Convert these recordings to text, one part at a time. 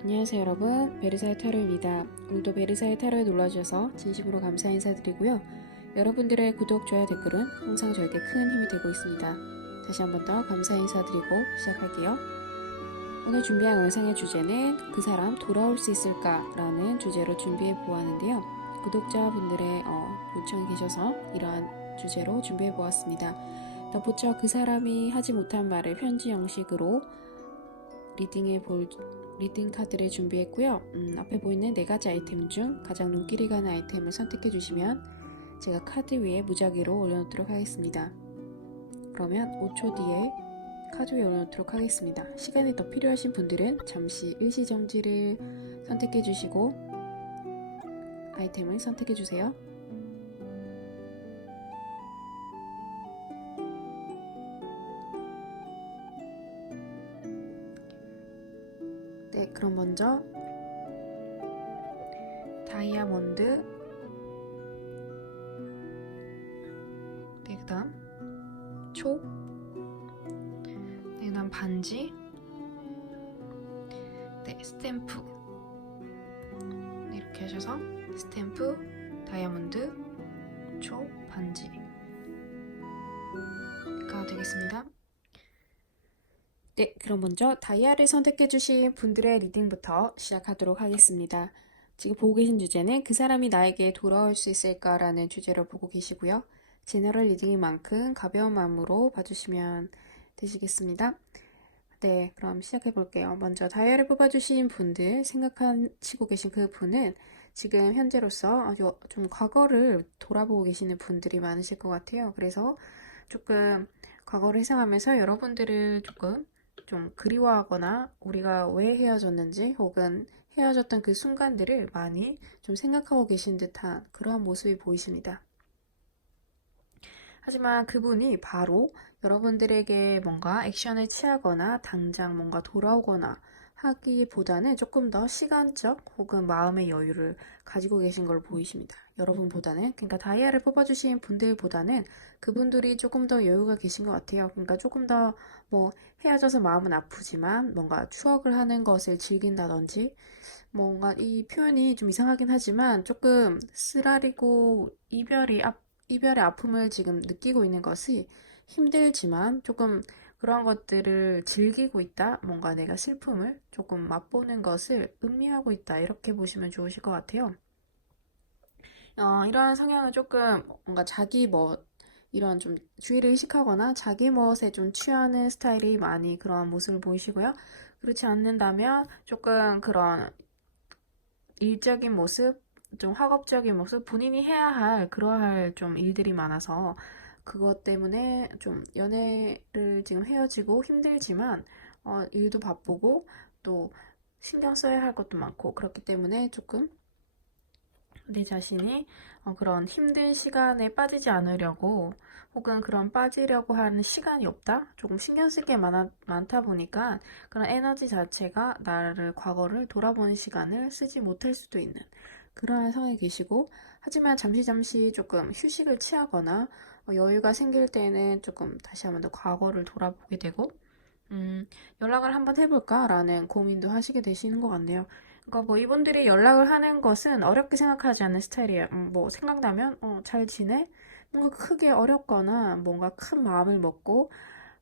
안녕하세요 여러분, 베르사유 타로입니다. 오늘도 베르사유 타로에 놀러주셔서 진심으로 감사 인사드리고요. 여러분들의 구독, 좋아요, 댓글은 항상 저에게 큰 힘이 되고 있습니다. 다시 한 번 더 감사 인사드리고 시작할게요. 오늘 준비한 영상의 주제는 그 사람 돌아올 수 있을까? 라는 주제로 준비해 보았는데요. 구독자분들의 요청이 계셔서 이러한 주제로 준비해 보았습니다. 덧붙여 그 사람이 하지 못한 말을 편지 형식으로 리딩 카드를 준비했고요. 앞에 보이는 4가지 아이템 중 가장 눈길이 가는 아이템을 선택해 주시면 제가 카드 위에 무작위로 올려놓도록 하겠습니다. 그러면 5초 뒤에 카드 위에 올려놓도록 하겠습니다. 시간이 더 필요하신 분들은 잠시 일시정지를 선택해 주시고 아이템을 선택해 주세요. 네, 그럼 먼저 다이아몬드, 네, 그 다음 초, 네, 그 다음 반지, 네, 스탬프, 네, 이렇게 하셔서 스탬프, 다이아몬드, 초, 반지가 되겠습니다. 네, 그럼 먼저 다이아를 선택해주신 분들의 리딩부터 시작하도록 하겠습니다. 지금 보고 계신 주제는 그 사람이 나에게 돌아올 수 있을까라는 주제로 보고 계시고요. 제너럴 리딩인 만큼 가벼운 마음으로 봐주시면 되시겠습니다. 네, 그럼 시작해 볼게요. 먼저 다이아를 뽑아주신 분들, 생각하시고 계신 그 분은 지금 현재로서 좀 과거를 돌아보고 계시는 분들이 많으실 것 같아요. 그래서 조금 과거를 회상하면서 여러분들을 조금 좀 그리워하거나 우리가 왜 헤어졌는지 혹은 헤어졌던 그 순간들을 많이 좀 생각하고 계신 듯한 그러한 모습이 보이십니다. 하지만 그분이 바로 여러분들에게 뭔가 액션을 취하거나 당장 뭔가 돌아오거나 하기보다는 조금 더 시간적 혹은 마음의 여유를 가지고 계신 걸 보이십니다. 여러분보다는, 그러니까 다이아를 뽑아주신 분들보다는 그분들이 조금 더 여유가 계신 것 같아요. 그러니까 조금 더 뭐 헤어져서 마음은 아프지만 뭔가 추억을 하는 것을 즐긴다든지, 뭔가 이 표현이 좀 이상하긴 하지만 조금 쓰라리고 이별의 아픔을 지금 느끼고 있는 것이 힘들지만 조금 그런 것들을 즐기고 있다. 뭔가 내가 슬픔을 조금 맛보는 것을 음미하고 있다. 이렇게 보시면 좋으실 것 같아요. 이런 성향은 조금 뭔가 이런 좀 주의를 의식하거나 자기 멋에 좀 취하는 스타일이 많이 그런 모습을 보이시고요. 그렇지 않는다면 조금 그런 일적인 모습, 좀 학업적인 모습, 본인이 해야 할 그러할 좀 일들이 많아서 그것 때문에 좀 연애를 지금 헤어지고 힘들지만 일도 바쁘고 또 신경 써야 할 것도 많고 그렇기 때문에 조금 내 자신이 그런 힘든 시간에 빠지지 않으려고 혹은 그런 빠지려고 하는 시간이 없다? 조금 신경 쓸 게 많다 보니까 그런 에너지 자체가 나를 과거를 돌아보는 시간을 쓰지 못할 수도 있는 그러한 상황에 계시고 하지만 잠시 조금 휴식을 취하거나 여유가 생길 때는 조금 다시 한번 더 과거를 돌아보게 되고 연락을 한번 해볼까라는 고민도 하시게 되시는 것 같네요. 그러니까 뭐 이분들이 연락을 하는 것은 어렵게 생각하지 않는 스타일이에요. 뭐 생각나면 잘 지내? 뭔가 크게 어렵거나 뭔가 큰 마음을 먹고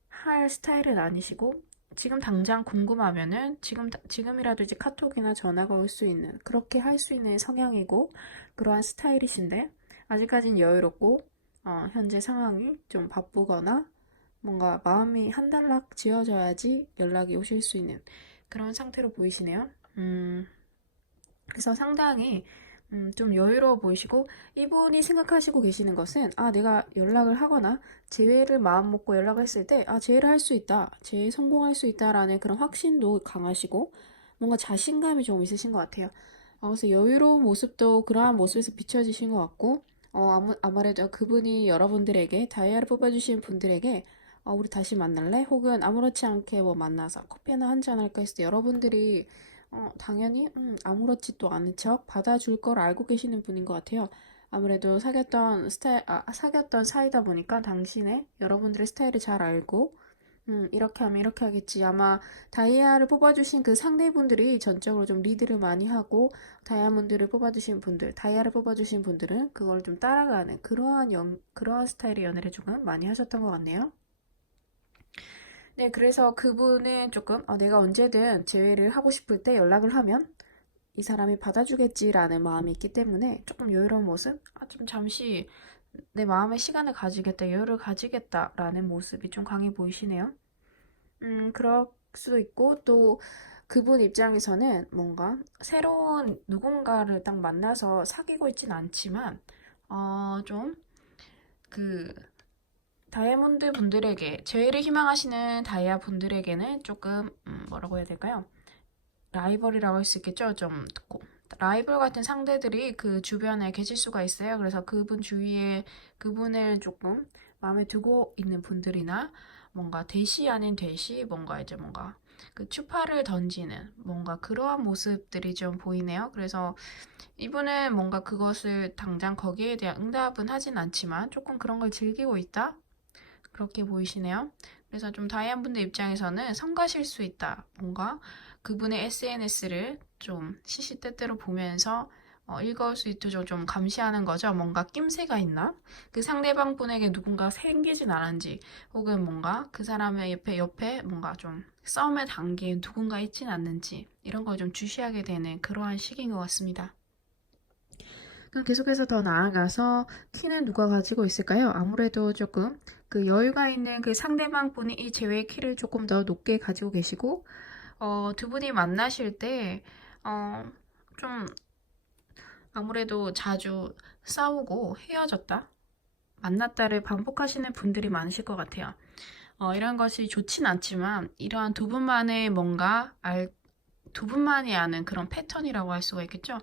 할 스타일은 아니시고 지금 당장 궁금하면은 지금이라도 이제 카톡이나 전화가 올 수 있는 그렇게 할 수 있는 성향이고 그러한 스타일이신데 아직까진 여유롭고 현재 상황이 좀 바쁘거나 뭔가 마음이 한달락 지어져야지 연락이 오실 수 있는 그런 상태로 보이시네요. 그래서 상당히 좀 여유로워 보이시고 이분이 생각하시고 계시는 것은 내가 연락을 하거나 재회를 마음 먹고 연락을 했을 때 재회를 할 수 있다, 재회 성공할 수 있다라는 그런 확신도 강하시고 뭔가 자신감이 좀 있으신 것 같아요. 그래서 여유로운 모습도 그러한 모습에서 비춰지신 것 같고 아무래도 그분이 여러분들에게 다이아를 뽑아주신 분들에게 우리 다시 만날래? 혹은 아무렇지 않게 뭐 만나서 커피나 한잔 할까 했을 때 여러분들이 당연히 아무렇지도 않은 척 받아줄 걸 알고 계시는 분인 것 같아요. 아무래도 사귀었던 사이다 보니까 당신의 여러분들의 스타일을 잘 알고 이렇게 하면 이렇게 하겠지. 아마 다이아를 뽑아주신 그 상대분들이 전적으로 좀 리드를 많이 하고, 다이아몬드를 뽑아주신 분들, 다이아를 뽑아주신 분들은 그걸 좀 따라가는 그러한 스타일의 연애를 조금 많이 하셨던 것 같네요. 네, 그래서 그분은 조금, 내가 언제든 재회를 하고 싶을 때 연락을 하면 이 사람이 받아주겠지라는 마음이 있기 때문에 조금 여유로운 모습? 좀 잠시 내 마음의 시간을 가지겠다, 여유를 가지겠다라는 모습이 좀 강해 보이시네요. 그럴 수도 있고, 또 그분 입장에서는 뭔가 새로운 누군가를 딱 만나서 사귀고 있진 않지만, 좀 그 다이아몬드 분들에게, 제의를 희망하시는 다이아 분들에게는 조금, 뭐라고 해야 될까요? 라이벌이라고 할 수 있겠죠? 좀 듣고. 라이벌 같은 상대들이 그 주변에 계실 수가 있어요. 그래서 그분 주위에 그분을 조금 마음에 두고 있는 분들이나 뭔가 대시 아닌 대시, 뭔가 이제 뭔가 그 추파를 던지는 뭔가 그러한 모습들이 좀 보이네요. 그래서 이분은 뭔가 그것을 당장 거기에 대한 응답은 하진 않지만 조금 그런 걸 즐기고 있다? 그렇게 보이시네요. 그래서 좀 다이아몬드 입장에서는 성가실 수 있다. 뭔가 그분의 SNS를 좀 시시때때로 보면서 읽을 수 있도록 좀 감시하는 거죠. 뭔가 낌새가 있나? 그 상대방 분에게 누군가 생기진 않은지, 혹은 뭔가 그 사람의 옆에 뭔가 좀 썸의 단계에 누군가 있진 않는지, 이런 걸 좀 주시하게 되는 그러한 시기인 것 같습니다. 그럼 계속해서 더 나아가서 키는 누가 가지고 있을까요? 아무래도 조금 그 여유가 있는 그 상대방 분이 이 제외의 키를 조금 더 높게 가지고 계시고, 두 분이 만나실 때, 좀 아무래도 자주 싸우고 헤어졌다, 만났다를 반복하시는 분들이 많으실 것 같아요. 이런 것이 좋진 않지만, 이러한 두 분만의 뭔가 두 분만이 아는 그런 패턴이라고 할 수가 있겠죠.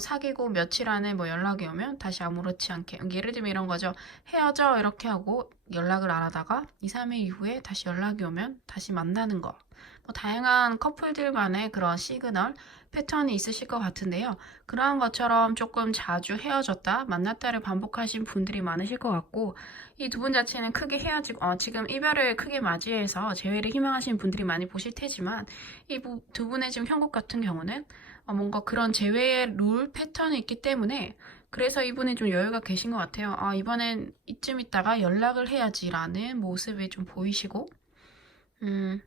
사귀고 며칠 안에 뭐 연락이 오면 다시 아무렇지 않게. 예를 들면 이런 거죠. 헤어져 이렇게 하고 연락을 안 하다가 2, 3일 이후에 다시 연락이 오면 다시 만나는 거. 뭐 다양한 커플들만의 그런 시그널, 패턴이 있으실 것 같은데요. 그러한 것처럼 조금 자주 헤어졌다, 만났다를 반복하신 분들이 많으실 것 같고, 이 두 분 자체는 크게 헤어지고, 지금 이별을 크게 맞이해서 재회를 희망하시는 분들이 많이 보실 테지만, 이 두 분의 지금 형국 같은 경우는 뭔가 그런 제외의 룰 패턴이 있기 때문에, 그래서 이분이 좀 여유가 계신 것 같아요. 이번엔 이쯤 있다가 연락을 해야지라는 모습이 좀 보이시고, 음,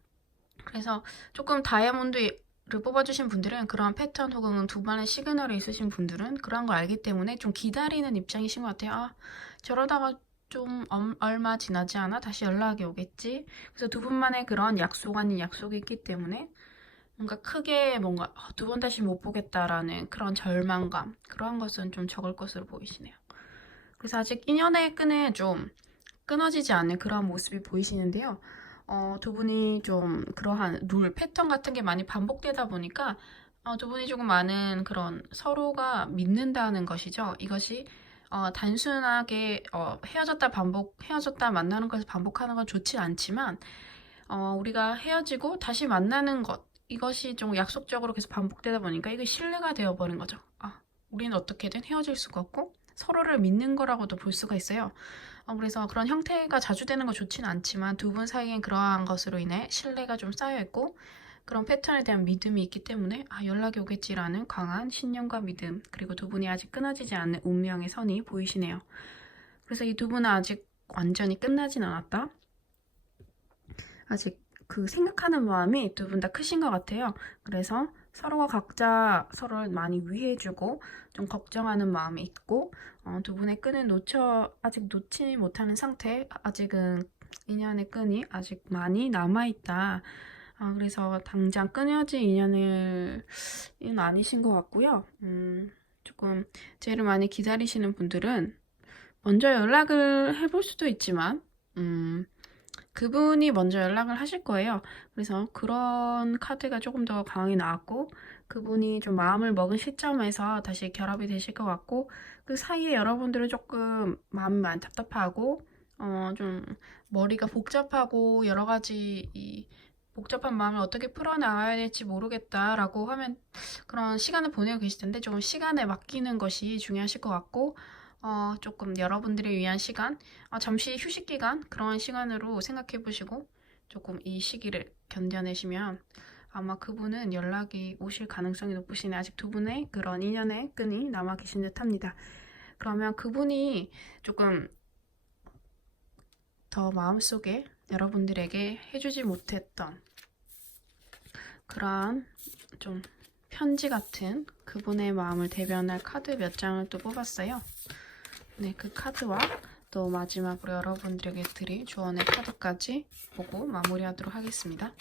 그래서 조금 다이아몬드를 뽑아주신 분들은 그런 패턴 혹은 두 번의 시그널이 있으신 분들은 그런 걸 알기 때문에 좀 기다리는 입장이신 것 같아요. 저러다가 좀 얼마 지나지 않아 다시 연락이 오겠지. 그래서 두 분만의 그런 약속 아닌 약속이 있기 때문에 뭔가 크게 뭔가 두 번 다시 못 보겠다라는 그런 절망감, 그러한 것은 좀 적을 것으로 보이시네요. 그래서 아직 인연의 끈은 좀 끊어지지 않는 그러한 모습이 보이시는데요. 두 분이 좀 그러한 룰, 패턴 같은 게 많이 반복되다 보니까 두 분이 조금 많은 그런 서로가 믿는다는 것이죠. 이것이 단순하게 헤어졌다 만나는 것을 반복하는 건 좋지 않지만, 우리가 헤어지고 다시 만나는 것, 이것이 좀 약속적으로 계속 반복되다 보니까 이게 신뢰가 되어버린 거죠. 우리는 어떻게든 헤어질 수가 없고 서로를 믿는 거라고도 볼 수가 있어요. 그래서 그런 형태가 자주 되는 건 좋지는 않지만 두 분 사이엔 그러한 것으로 인해 신뢰가 좀 쌓여있고 그런 패턴에 대한 믿음이 있기 때문에 연락이 오겠지라는 강한 신념과 믿음, 그리고 두 분이 아직 끊어지지 않는 운명의 선이 보이시네요. 그래서 이 두 분은 아직 완전히 끝나진 않았다. 아직 그 생각하는 마음이 두 분 다 크신 것 같아요. 그래서 서로가 각자 서로를 많이 위해주고 좀 걱정하는 마음이 있고, 두 분의 끈을 아직 놓지 못하는 상태, 아직은 인연의 끈이 아직 많이 남아있다. 그래서 당장 끊어질 인연은 아니신 것 같고요. 조금 제일 많이 기다리시는 분들은 먼저 연락을 해볼 수도 있지만, 그분이 먼저 연락을 하실 거예요. 그래서 그런 카드가 조금 더 강하게 나왔고, 그분이 좀 마음을 먹은 시점에서 다시 결합이 되실 것 같고, 그 사이에 여러분들은 조금 마음이 많이 답답하고, 좀 머리가 복잡하고 여러 가지 이 복잡한 마음을 어떻게 풀어나가야 될지 모르겠다라고 하면 그런 시간을 보내고 계실 텐데, 조금 시간에 맡기는 것이 중요하실 것 같고, 조금 여러분들을 위한 시간, 잠시 휴식 기간, 그런 시간으로 생각해 보시고 조금 이 시기를 견뎌내시면 아마 그분은 연락이 오실 가능성이 높으시네. 아직 두 분의 그런 인연의 끈이 남아 계신 듯 합니다. 그러면 그분이 조금 더 마음속에 여러분들에게 해주지 못했던 그러한 좀 편지 같은 그분의 마음을 대변할 카드 몇 장을 또 뽑았어요. 네, 그 카드와 또 마지막으로 여러분들에게 드릴 조언의 카드까지 보고 마무리하도록 하겠습니다.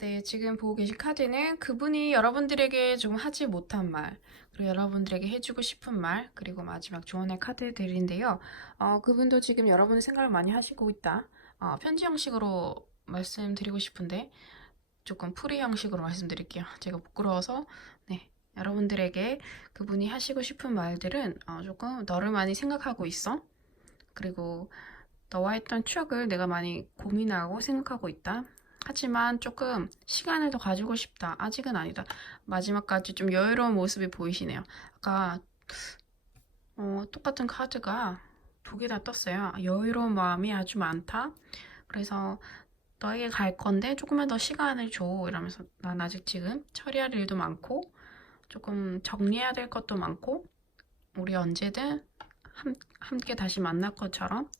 네, 지금 보고 계신 카드는 그분이 여러분들에게 좀 하지 못한 말, 그리고 여러분들에게 해주고 싶은 말, 그리고 마지막 조언의 카드들인데요. 그분도 지금 여러분의 생각을 많이 하시고 있다. 편지 형식으로 말씀드리고 싶은데 조금 풀이 형식으로 말씀드릴게요. 제가 부끄러워서. 네, 여러분들에게 그분이 하시고 싶은 말들은 조금 너를 많이 생각하고 있어. 그리고 너와 했던 추억을 내가 많이 고민하고 생각하고 있다. 하지만 조금 시간을 더 가지고 싶다. 아직은 아니다. 마지막까지 좀 여유로운 모습이 보이시네요. 아까 똑같은 카드가 두 개 다 떴어요. 여유로운 마음이 아주 많다. 그래서 너에게 갈 건데 조금만 더 시간을 줘. 이러면서 난 아직 지금 처리할 일도 많고 조금 정리해야 될 것도 많고 우리 언제든 함께 다시 만날 것처럼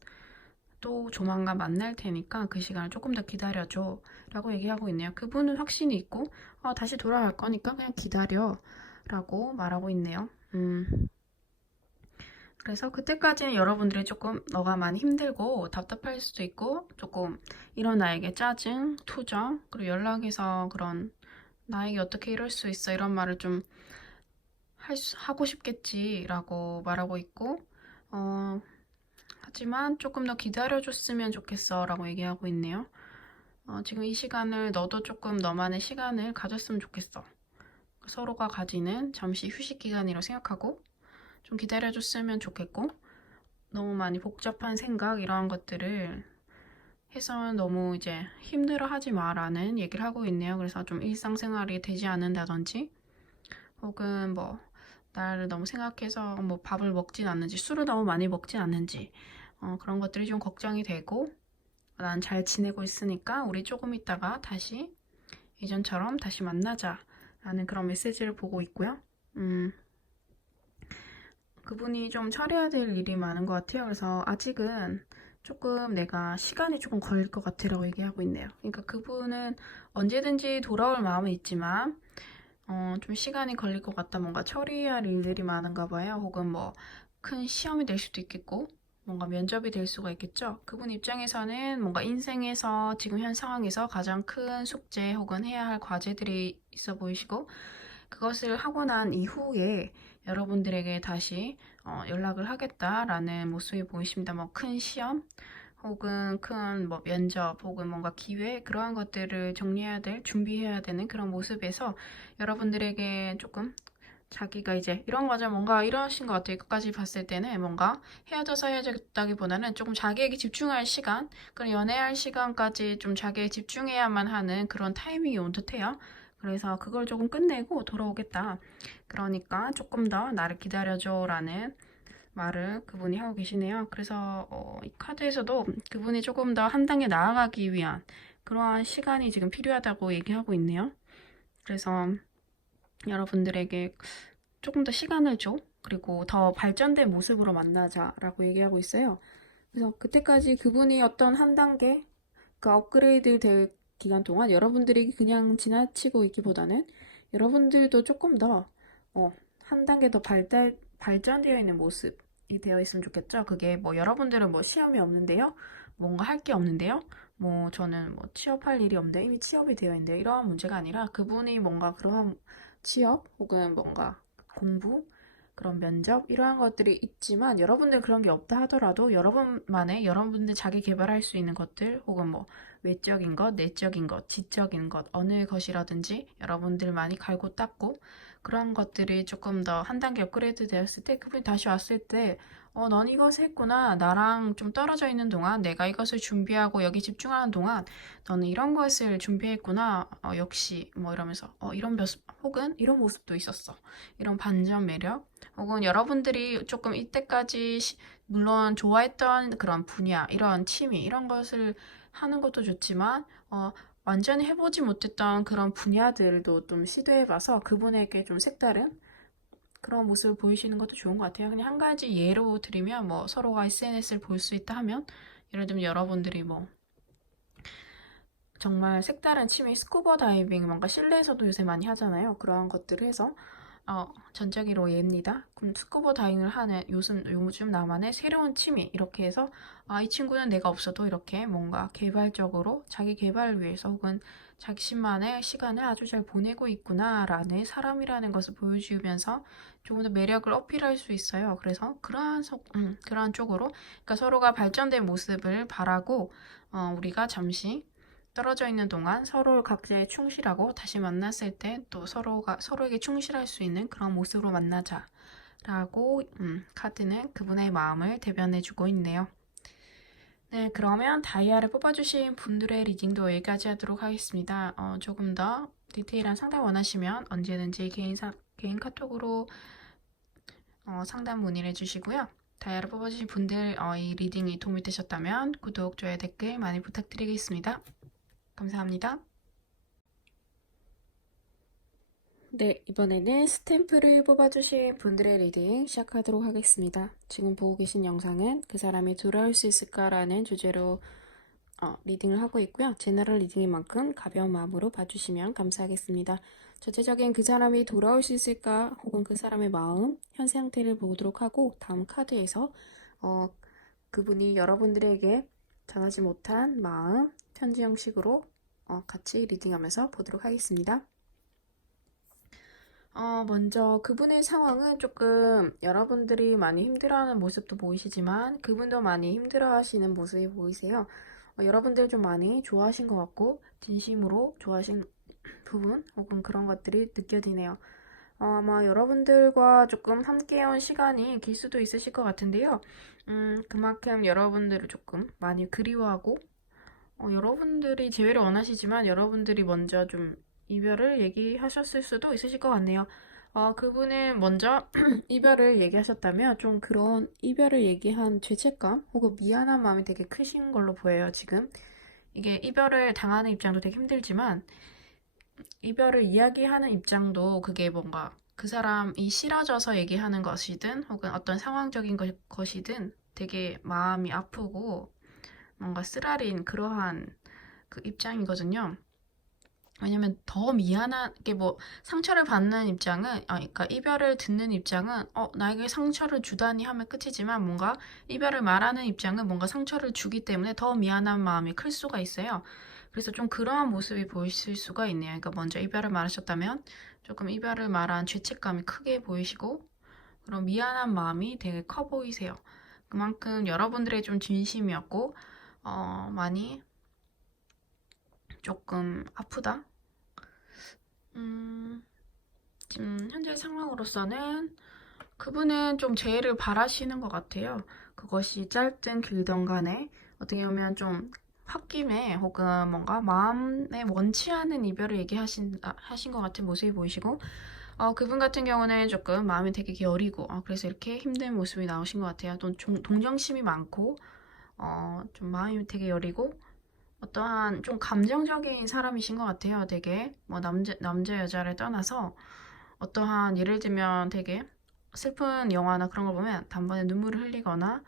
또 조만간 만날 테니까 그 시간을 조금 더 기다려줘 라고 얘기하고 있네요. 그분은 확신이 있고 다시 돌아갈 거니까 그냥 기다려 라고 말하고 있네요. 그래서 그때까지는 여러분들이 조금 너가 많이 힘들고 답답할 수도 있고 조금 이런 나에게 짜증, 투정, 그리고 연락해서 그런 나에게 어떻게 이럴 수 있어 이런 말을 좀 하고 싶겠지라고 말하고 있고 하지만 조금 더 기다려줬으면 좋겠어 라고 얘기하고 있네요. 지금 이 시간을 너도 조금 너만의 시간을 가졌으면 좋겠어. 서로가 가지는 잠시 휴식 기간이라고 생각하고 좀 기다려줬으면 좋겠고 너무 많이 복잡한 생각 이러한 것들을 해서 너무 이제 힘들어하지 마라는 얘기를 하고 있네요. 그래서 좀 일상생활이 되지 않는다든지 혹은 뭐 나를 너무 생각해서 뭐 밥을 먹진 않는지 술을 너무 많이 먹진 않는지 그런 것들이 좀 걱정이 되고 난 잘 지내고 있으니까 우리 조금 있다가 다시 예전처럼 다시 만나자 라는 그런 메시지를 보고 있고요. 그분이 좀 처리해야 될 일이 많은 것 같아요. 그래서 아직은 조금 내가 시간이 조금 걸릴 것 같으라고 얘기하고 있네요. 그러니까 그분은 언제든지 돌아올 마음은 있지만 좀 시간이 걸릴 것 같다. 뭔가 처리할 일들이 많은가 봐요. 혹은 뭐 큰 시험이 될 수도 있겠고 뭔가 면접이 될 수가 있겠죠. 그분 입장에서는 뭔가 인생에서 지금 현 상황에서 가장 큰 숙제 혹은 해야 할 과제들이 있어 보이시고 그것을 하고 난 이후에 여러분들에게 다시 연락을 하겠다라는 모습이 보이십니다. 뭐 큰 시험 혹은 큰 뭐 면접 혹은 뭔가 기회 그러한 것들을 정리해야 될 준비해야 되는 그런 모습에서 여러분들에게 조금 자기가 이제 이런 과정 뭔가 이러신 것 같아요. 끝까지 봤을 때는 뭔가 헤어져서 헤어졌다기보다는 조금 자기에게 집중할 시간, 그런 연애할 시간까지 좀 자기에 집중해야만 하는 그런 타이밍이 온 듯해요. 그래서 그걸 조금 끝내고 돌아오겠다. 그러니까 조금 더 나를 기다려줘라는 말을 그분이 하고 계시네요. 그래서 이 카드에서도 그분이 조금 더 한 단계 나아가기 위한 그러한 시간이 지금 필요하다고 얘기하고 있네요. 그래서 여러분들에게 조금 더 시간을 줘. 그리고 더 발전된 모습으로 만나자라고 얘기하고 있어요. 그래서 그때까지 그분이 어떤 한 단계 그 업그레이드 될 기간 동안 여러분들이 그냥 지나치고 있기보다는 여러분들도 조금 더 한 단계 더 발전되어 있는 모습이 되어 있으면 좋겠죠. 그게 뭐 여러분들은 뭐 시험이 없는데요. 뭔가 할 게 없는데요. 뭐 저는 뭐 취업할 일이 없는데 이미 취업이 되어 있는데 이러한 문제가 아니라 그분이 뭔가 그러한 취업 혹은 뭔가 공부 그런 면접 이러한 것들이 있지만 여러분들 그런 게 없다 하더라도 여러분만의 여러분들 자기 개발할 수 있는 것들 혹은 뭐 외적인 것, 내적인 것, 지적인 것, 어느 것이라든지 여러분들 많이 갈고 닦고 그런 것들이 조금 더 한 단계 업그레이드 되었을 때 그분이 다시 왔을 때 넌 이것을 했구나. 나랑 좀 떨어져 있는 동안 내가 이것을 준비하고 여기 집중하는 동안 너는 이런 것을 준비했구나. 역시 뭐 이러면서 이런 모습 혹은 이런 모습도 있었어. 이런 반전 매력 혹은 여러분들이 조금 이때까지 물론 좋아했던 그런 분야, 이런 취미 이런 것을 하는 것도 좋지만 완전히 해보지 못했던 그런 분야들도 좀 시도해봐서 그분에게 좀 색다른 그런 모습을 보이시는 것도 좋은 것 같아요. 그냥 한 가지 예로 드리면 뭐 서로가 SNS를 볼 수 있다 하면 예를 들면 여러분들이 뭐 정말 색다른 취미 스쿠버 다이빙 뭔가 실내에서도 요새 많이 하잖아요. 그러한 것들을 해서 전적으로 예입니다. 그럼 스쿠버 다이빙을 하는 요즘 나만의 새로운 취미 이렇게 해서 이 친구는 내가 없어도 이렇게 뭔가 개발적으로 자기 개발을 위해서 혹은 자신만의 시간을 아주 잘 보내고 있구나라는 사람이라는 것을 보여주면서 조금 더 매력을 어필할 수 있어요. 그래서 그러한 쪽으로 그러니까 서로가 발전된 모습을 바라고 우리가 잠시 떨어져 있는 동안 서로 각자에 충실하고 다시 만났을 때 또 서로에게 충실할 수 있는 그런 모습으로 만나자 라고 카드는 그분의 마음을 대변해주고 있네요. 네, 그러면 다이아를 뽑아주신 분들의 리딩도 여기까지 하도록 하겠습니다. 조금 더 디테일한 상담 원하시면 언제든지 개인 카톡으로 상담 문의를 해주시고요. 다이아를 뽑아주신 분들 이 리딩이 도움이 되셨다면 구독, 좋아요, 댓글 많이 부탁드리겠습니다. 감사합니다. 네, 이번에는 스탬프를 뽑아주신 분들의 리딩 시작하도록 하겠습니다. 지금 보고 계신 영상은 그 사람이 돌아올 수 있을까라는 주제로 리딩을 하고 있고요. 제너럴 리딩인 만큼 가벼운 마음으로 봐주시면 감사하겠습니다. 전체적인 그 사람이 돌아올 수 있을까 혹은 그 사람의 마음, 현재 상태를 보도록 하고 다음 카드에서 그분이 여러분들에게 전하지 못한 마음, 편지 형식으로 같이 리딩하면서 보도록 하겠습니다. 먼저 그분의 상황은 조금 여러분들이 많이 힘들어하는 모습도 보이시지만 그분도 많이 힘들어하시는 모습이 보이세요. 여러분들 좀 많이 좋아하신 것 같고 진심으로 좋아하신 부분 혹은 그런 것들이 느껴지네요. 아마 여러분들과 조금 함께해온 시간이 길 수도 있으실 것 같은데요. 그만큼 여러분들을 조금 많이 그리워하고 여러분들이 재회를 원하시지만 여러분들이 먼저 좀 이별을 얘기하셨을 수도 있으실 것 같네요. 그분은 먼저 이별을 얘기하셨다면 좀 그런 이별을 얘기한 죄책감 혹은 미안한 마음이 되게 크신 걸로 보여요, 지금. 이게 이별을 당하는 입장도 되게 힘들지만 이별을 이야기하는 입장도 그게 뭔가 그 사람이 싫어져서 얘기하는 것이든 혹은 어떤 상황적인 것이든 되게 마음이 아프고 뭔가 쓰라린 그러한 그 입장이거든요. 왜냐면 더 미안한 게 뭐 상처를 받는 입장은 그러니까 이별을 듣는 입장은 나에게 상처를 주다니 하면 끝이지만 뭔가 이별을 말하는 입장은 뭔가 상처를 주기 때문에 더 미안한 마음이 클 수가 있어요. 그래서 좀 그러한 모습이 보이실 수가 있네요. 그러니까 먼저 이별을 말하셨다면 조금 이별을 말한 죄책감이 크게 보이시고 그런 미안한 마음이 되게 커 보이세요. 그만큼 여러분들의 좀 진심이었고 많이 조금 아프다. 지금 현재 상황으로서는 그분은 좀 재해를 바라시는 것 같아요. 그것이 짧든 길든 간에 어떻게 보면 좀 홧김에 혹은 뭔가 마음에 원치 않은 이별을 하신 것 같은 모습이 보이시고 그분 같은 경우는 조금 마음이 되게 여리고 그래서 이렇게 힘든 모습이 나오신 것 같아요. 또 동정심이 많고 좀 마음이 되게 여리고 어떠한 좀 감정적인 사람이신 것 같아요. 되게 뭐 남자 여자를 떠나서 어떠한 예를 들면 되게 슬픈 영화나 그런 걸 보면 단번에 눈물을 흘리거나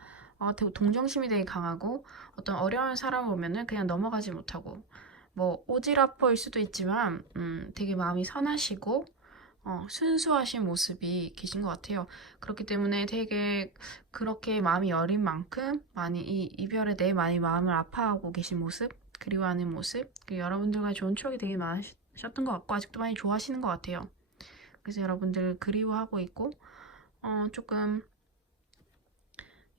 되게 동정심이 되게 강하고 어떤 어려운 사람을 보면은 그냥 넘어가지 못하고 뭐 오지랖퍼일 수도 있지만 되게 마음이 선하시고 순수하신 모습이 계신 것 같아요. 그렇기 때문에 되게 그렇게 마음이 여린 만큼 많이 이 이별에 대해 많이 마음을 아파하고 계신 모습, 그리워하는 모습, 그리고 여러분들과 좋은 추억이 되게 많으셨던 것 같고 아직도 많이 좋아하시는 것 같아요. 그래서 여러분들 그리워하고 있고 조금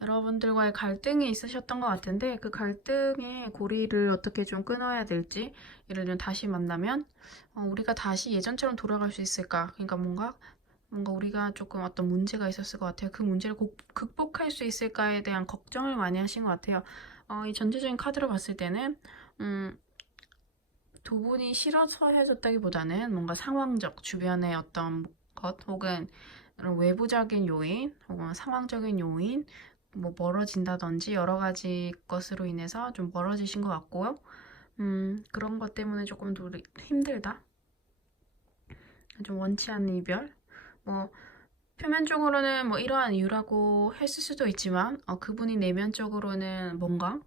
여러분들과의 갈등이 있으셨던 것 같은데 그 갈등의 고리를 어떻게 좀 끊어야 될지 예를 들면 다시 만나면 우리가 다시 예전처럼 돌아갈 수 있을까? 그러니까 뭔가 우리가 조금 어떤 문제가 있었을 것 같아요. 그 문제를 극복할 수 있을까에 대한 걱정을 많이 하신 것 같아요. 이 전체적인 카드로 봤을 때는 두 분이 싫어서 헤어졌다기보다는 뭔가 상황적 주변의 어떤 것 혹은 이런 외부적인 요인 혹은 상황적인 요인 뭐 멀어진다든지 여러 가지 것으로 인해서 좀 멀어지신 것 같고요. 그런 것 때문에 조금 힘들다. 좀 원치 않는 이별. 뭐 표면적으로는 뭐 이러한 이유라고 했을 수도 있지만 그분이 내면적으로는 뭔가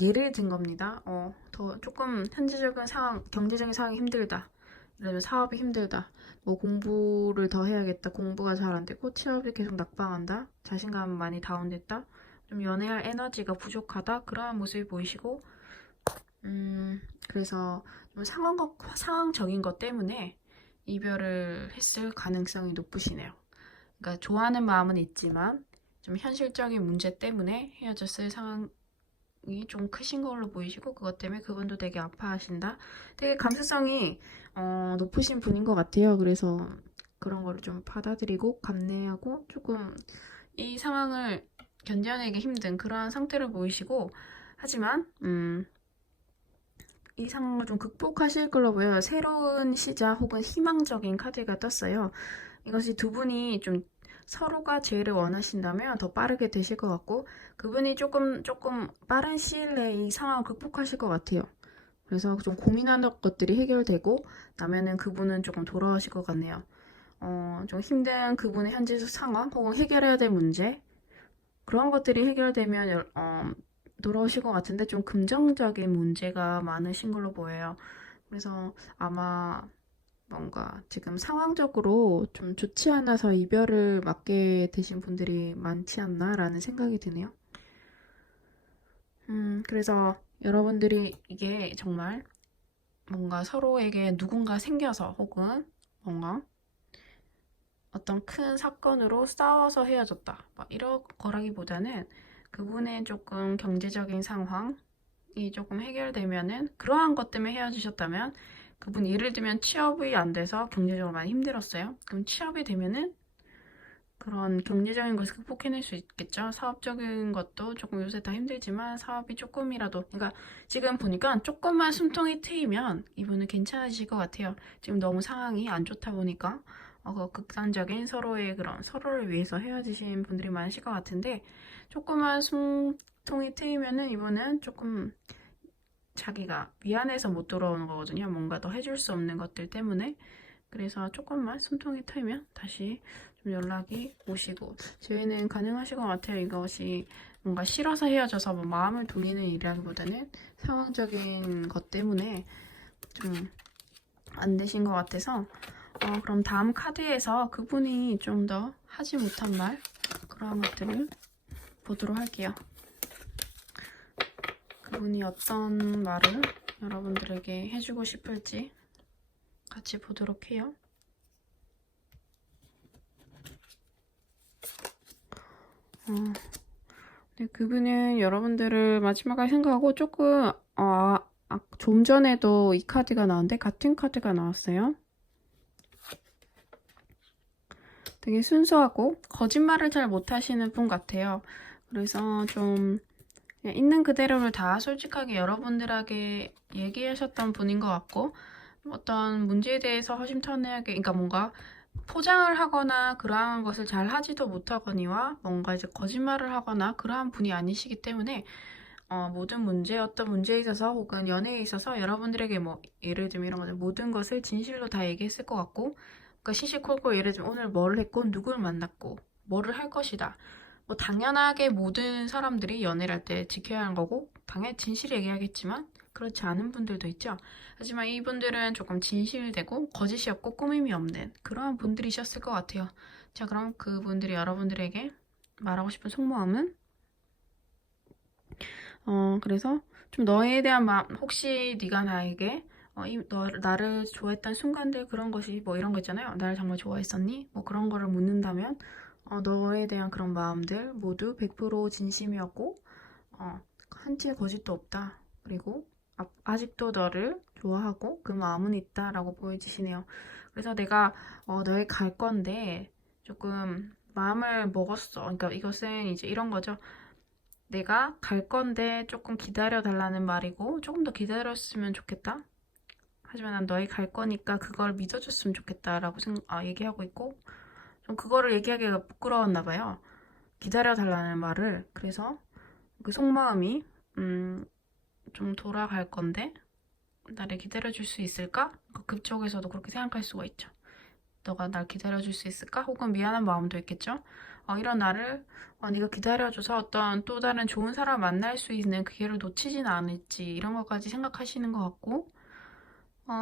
예를 든 겁니다. 더 조금 현재적인 상황, 경제적인 상황이 힘들다. 예를 들면 사업이 힘들다. 뭐 공부를 더 해야겠다. 공부가 잘 안 되고 취업이 계속 낙방한다. 자신감 많이 다운됐다. 좀 연애할 에너지가 부족하다. 그러한 모습이 보이시고 그래서 좀 상황적인 것 때문에 이별을 했을 가능성이 높으시네요. 그러니까 좋아하는 마음은 있지만 좀 현실적인 문제 때문에 헤어졌을 상황이 좀 크신 걸로 보이시고 그것 때문에 그분도 되게 아파하신다. 되게 감수성이 높으신 분인 것 같아요. 그래서 그런 거를 좀 받아들이고 감내하고 조금 이 상황을 견뎌내기 힘든 그러한 상태로 보이시고 하지만 이 상황을 좀 극복하실 걸로 보여요. 새로운 시작 혹은 희망적인 카드가 떴어요. 이것이 두 분이 좀 서로가 제의를 원하신다면 더 빠르게 되실 것 같고 그분이 조금 빠른 시일 내에 이 상황을 극복하실 것 같아요. 그래서 좀 고민하는 것들이 해결되고 나면은 그분은 조금 돌아오실 것 같네요. 좀 힘든 그분의 현재 상황 혹은 해결해야 될 문제 그런 것들이 해결되면 돌아오실 것 같은데 좀 긍정적인 문제가 많으신 걸로 보여요. 그래서 아마 뭔가 지금 상황적으로 좀 좋지 않아서 이별을 맞게 되신 분들이 많지 않나라는 생각이 드네요. 그래서 여러분들이 이게 정말 뭔가 서로에게 누군가 생겨서 혹은 뭔가 어떤 큰 사건으로 싸워서 헤어졌다. 막 이런 거라기보다는 그분의 조금 경제적인 상황이 조금 해결되면은 그러한 것 때문에 헤어지셨다면 그분 예를 들면 취업이 안 돼서 경제적으로 많이 힘들었어요. 그럼 취업이 되면은 그런 경제적인 것을 극복해낼 수 있겠죠. 사업적인 것도 조금 요새 다 힘들지만 사업이 조금이라도 그러니까 지금 보니까 조금만 숨통이 트이면 이분은 괜찮아지실 것 같아요. 지금 너무 상황이 안 좋다 보니까 그 극단적인 서로의 그런 서로를 위해서 헤어지신 분들이 많으실 것 같은데 조금만 숨통이 트이면은 이분은 조금 자기가 미안해서 못 돌아오는 거거든요. 뭔가 더 해줄 수 없는 것들 때문에. 그래서 조금만 숨통이 트이면 다시 좀 연락이 오시고 저희는 가능하실 것 같아요. 이것이 뭔가 싫어서 헤어져서 뭐 마음을 돌리는 일이라기보다는 상황적인 것 때문에 좀 안 되신 것 같아서 그럼 다음 카드에서 그분이 좀 더 하지 못한 말 그런 것들을 보도록 할게요. 그분이 어떤 말을 여러분들에게 해주고 싶을지 같이 보도록 해요. 네, 그분은 여러분들을 마지막에 생각하고 조금 좀 전에도 이 카드가 나왔는데 같은 카드가 나왔어요. 되게 순수하고 거짓말을 잘 못하시는 분 같아요. 그래서 좀 그냥 있는 그대로를 다 솔직하게 여러분들에게 얘기하셨던 분인 것 같고 어떤 문제에 대해서 허심탄회하게 그러니까 뭔가 포장을 하거나 그러한 것을 잘 하지도 못하거니와 뭔가 이제 거짓말을 하거나 그러한 분이 아니시기 때문에 모든 문제, 어떤 문제에 있어서 혹은 연애에 있어서 여러분들에게 뭐 예를 들면 이런 거죠. 모든 것을 진실로 다 얘기했을 것 같고 그러니까 시시콜콜 예를 들면 오늘 뭘 했고 누굴 만났고 뭐를 할 것이다. 뭐 당연하게 모든 사람들이 연애를 할 때 지켜야 하는 거고 당연히 진실 얘기하겠지만 그렇지 않은 분들도 있죠. 하지만 이분들은 조금 진실되고 거짓이 없고 꾸밈이 없는 그러한 분들이셨을 것 같아요. 자, 그럼 그분들이 여러분들에게 말하고 싶은 속마음은 그래서 좀 너에 대한 마음 혹시 네가 나에게 나를 좋아했던 순간들 그런 것이 뭐 이런 거 있잖아요. 나를 정말 좋아했었니? 뭐 그런 거를 묻는다면 너에 대한 그런 마음들 모두 100% 진심이었고, 한치의 거짓도 없다. 그리고 아직도 너를 좋아하고 그 마음은 있다라고 보여주시네요. 그래서 내가 너에 갈 건데 조금 마음을 먹었어. 그러니까 이것은 이제 이런 거죠. 내가 갈 건데 조금 기다려 달라는 말이고 조금 더 기다렸으면 좋겠다. 하지만 난 너희 갈 거니까 그걸 믿어줬으면 좋겠다라고 얘기하고 있고 좀 그거를 얘기하기가 부끄러웠나 봐요. 기다려 달라는 말을. 그래서 그 속마음이 좀 돌아갈 건데 나를 기다려줄 수 있을까? 그쪽에서도 그렇게 생각할 수가 있죠. 너가 날 기다려줄 수 있을까? 혹은 미안한 마음도 있겠죠. 이런 나를 네가 기다려줘서 어떤 또 다른 좋은 사람 만날 수 있는 기회를 놓치진 않을지 이런 것까지 생각하시는 것 같고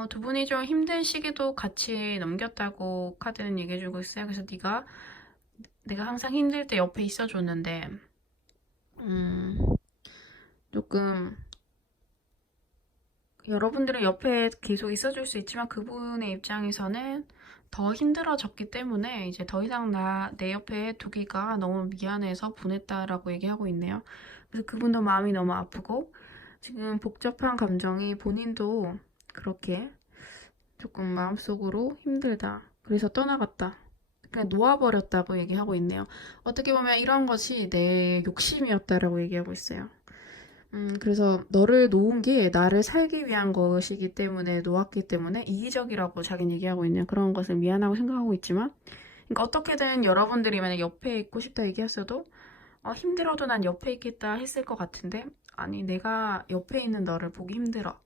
두 분이 좀 힘든 시기도 같이 넘겼다고 카드는 얘기해주고 있어요. 그래서 내가 항상 힘들 때 옆에 있어줬는데 조금 여러분들의 옆에 계속 있어줄 수 있지만 그분의 입장에서는 더 힘들어졌기 때문에 이제 더 이상 내 옆에 두기가 너무 미안해서 보냈다라고 얘기하고 있네요. 그래서 그분도 마음이 너무 아프고 지금 복잡한 감정이 본인도 그렇게 조금 마음속으로 힘들다. 그래서 떠나갔다. 그냥 놓아버렸다고 얘기하고 있네요. 어떻게 보면 이런 것이 내 욕심이었다라고 얘기하고 있어요. 그래서 너를 놓은 게 나를 살기 위한 것이기 때문에 놓았기 때문에 이기적이라고 자기는 얘기하고 있는 그런 것을 미안하고 생각하고 있지만 그러니까 어떻게든 여러분들이 만약 옆에 있고 싶다 얘기했어도 힘들어도 난 옆에 있겠다 했을 것 같은데 아니 내가 옆에 있는 너를 보기 힘들어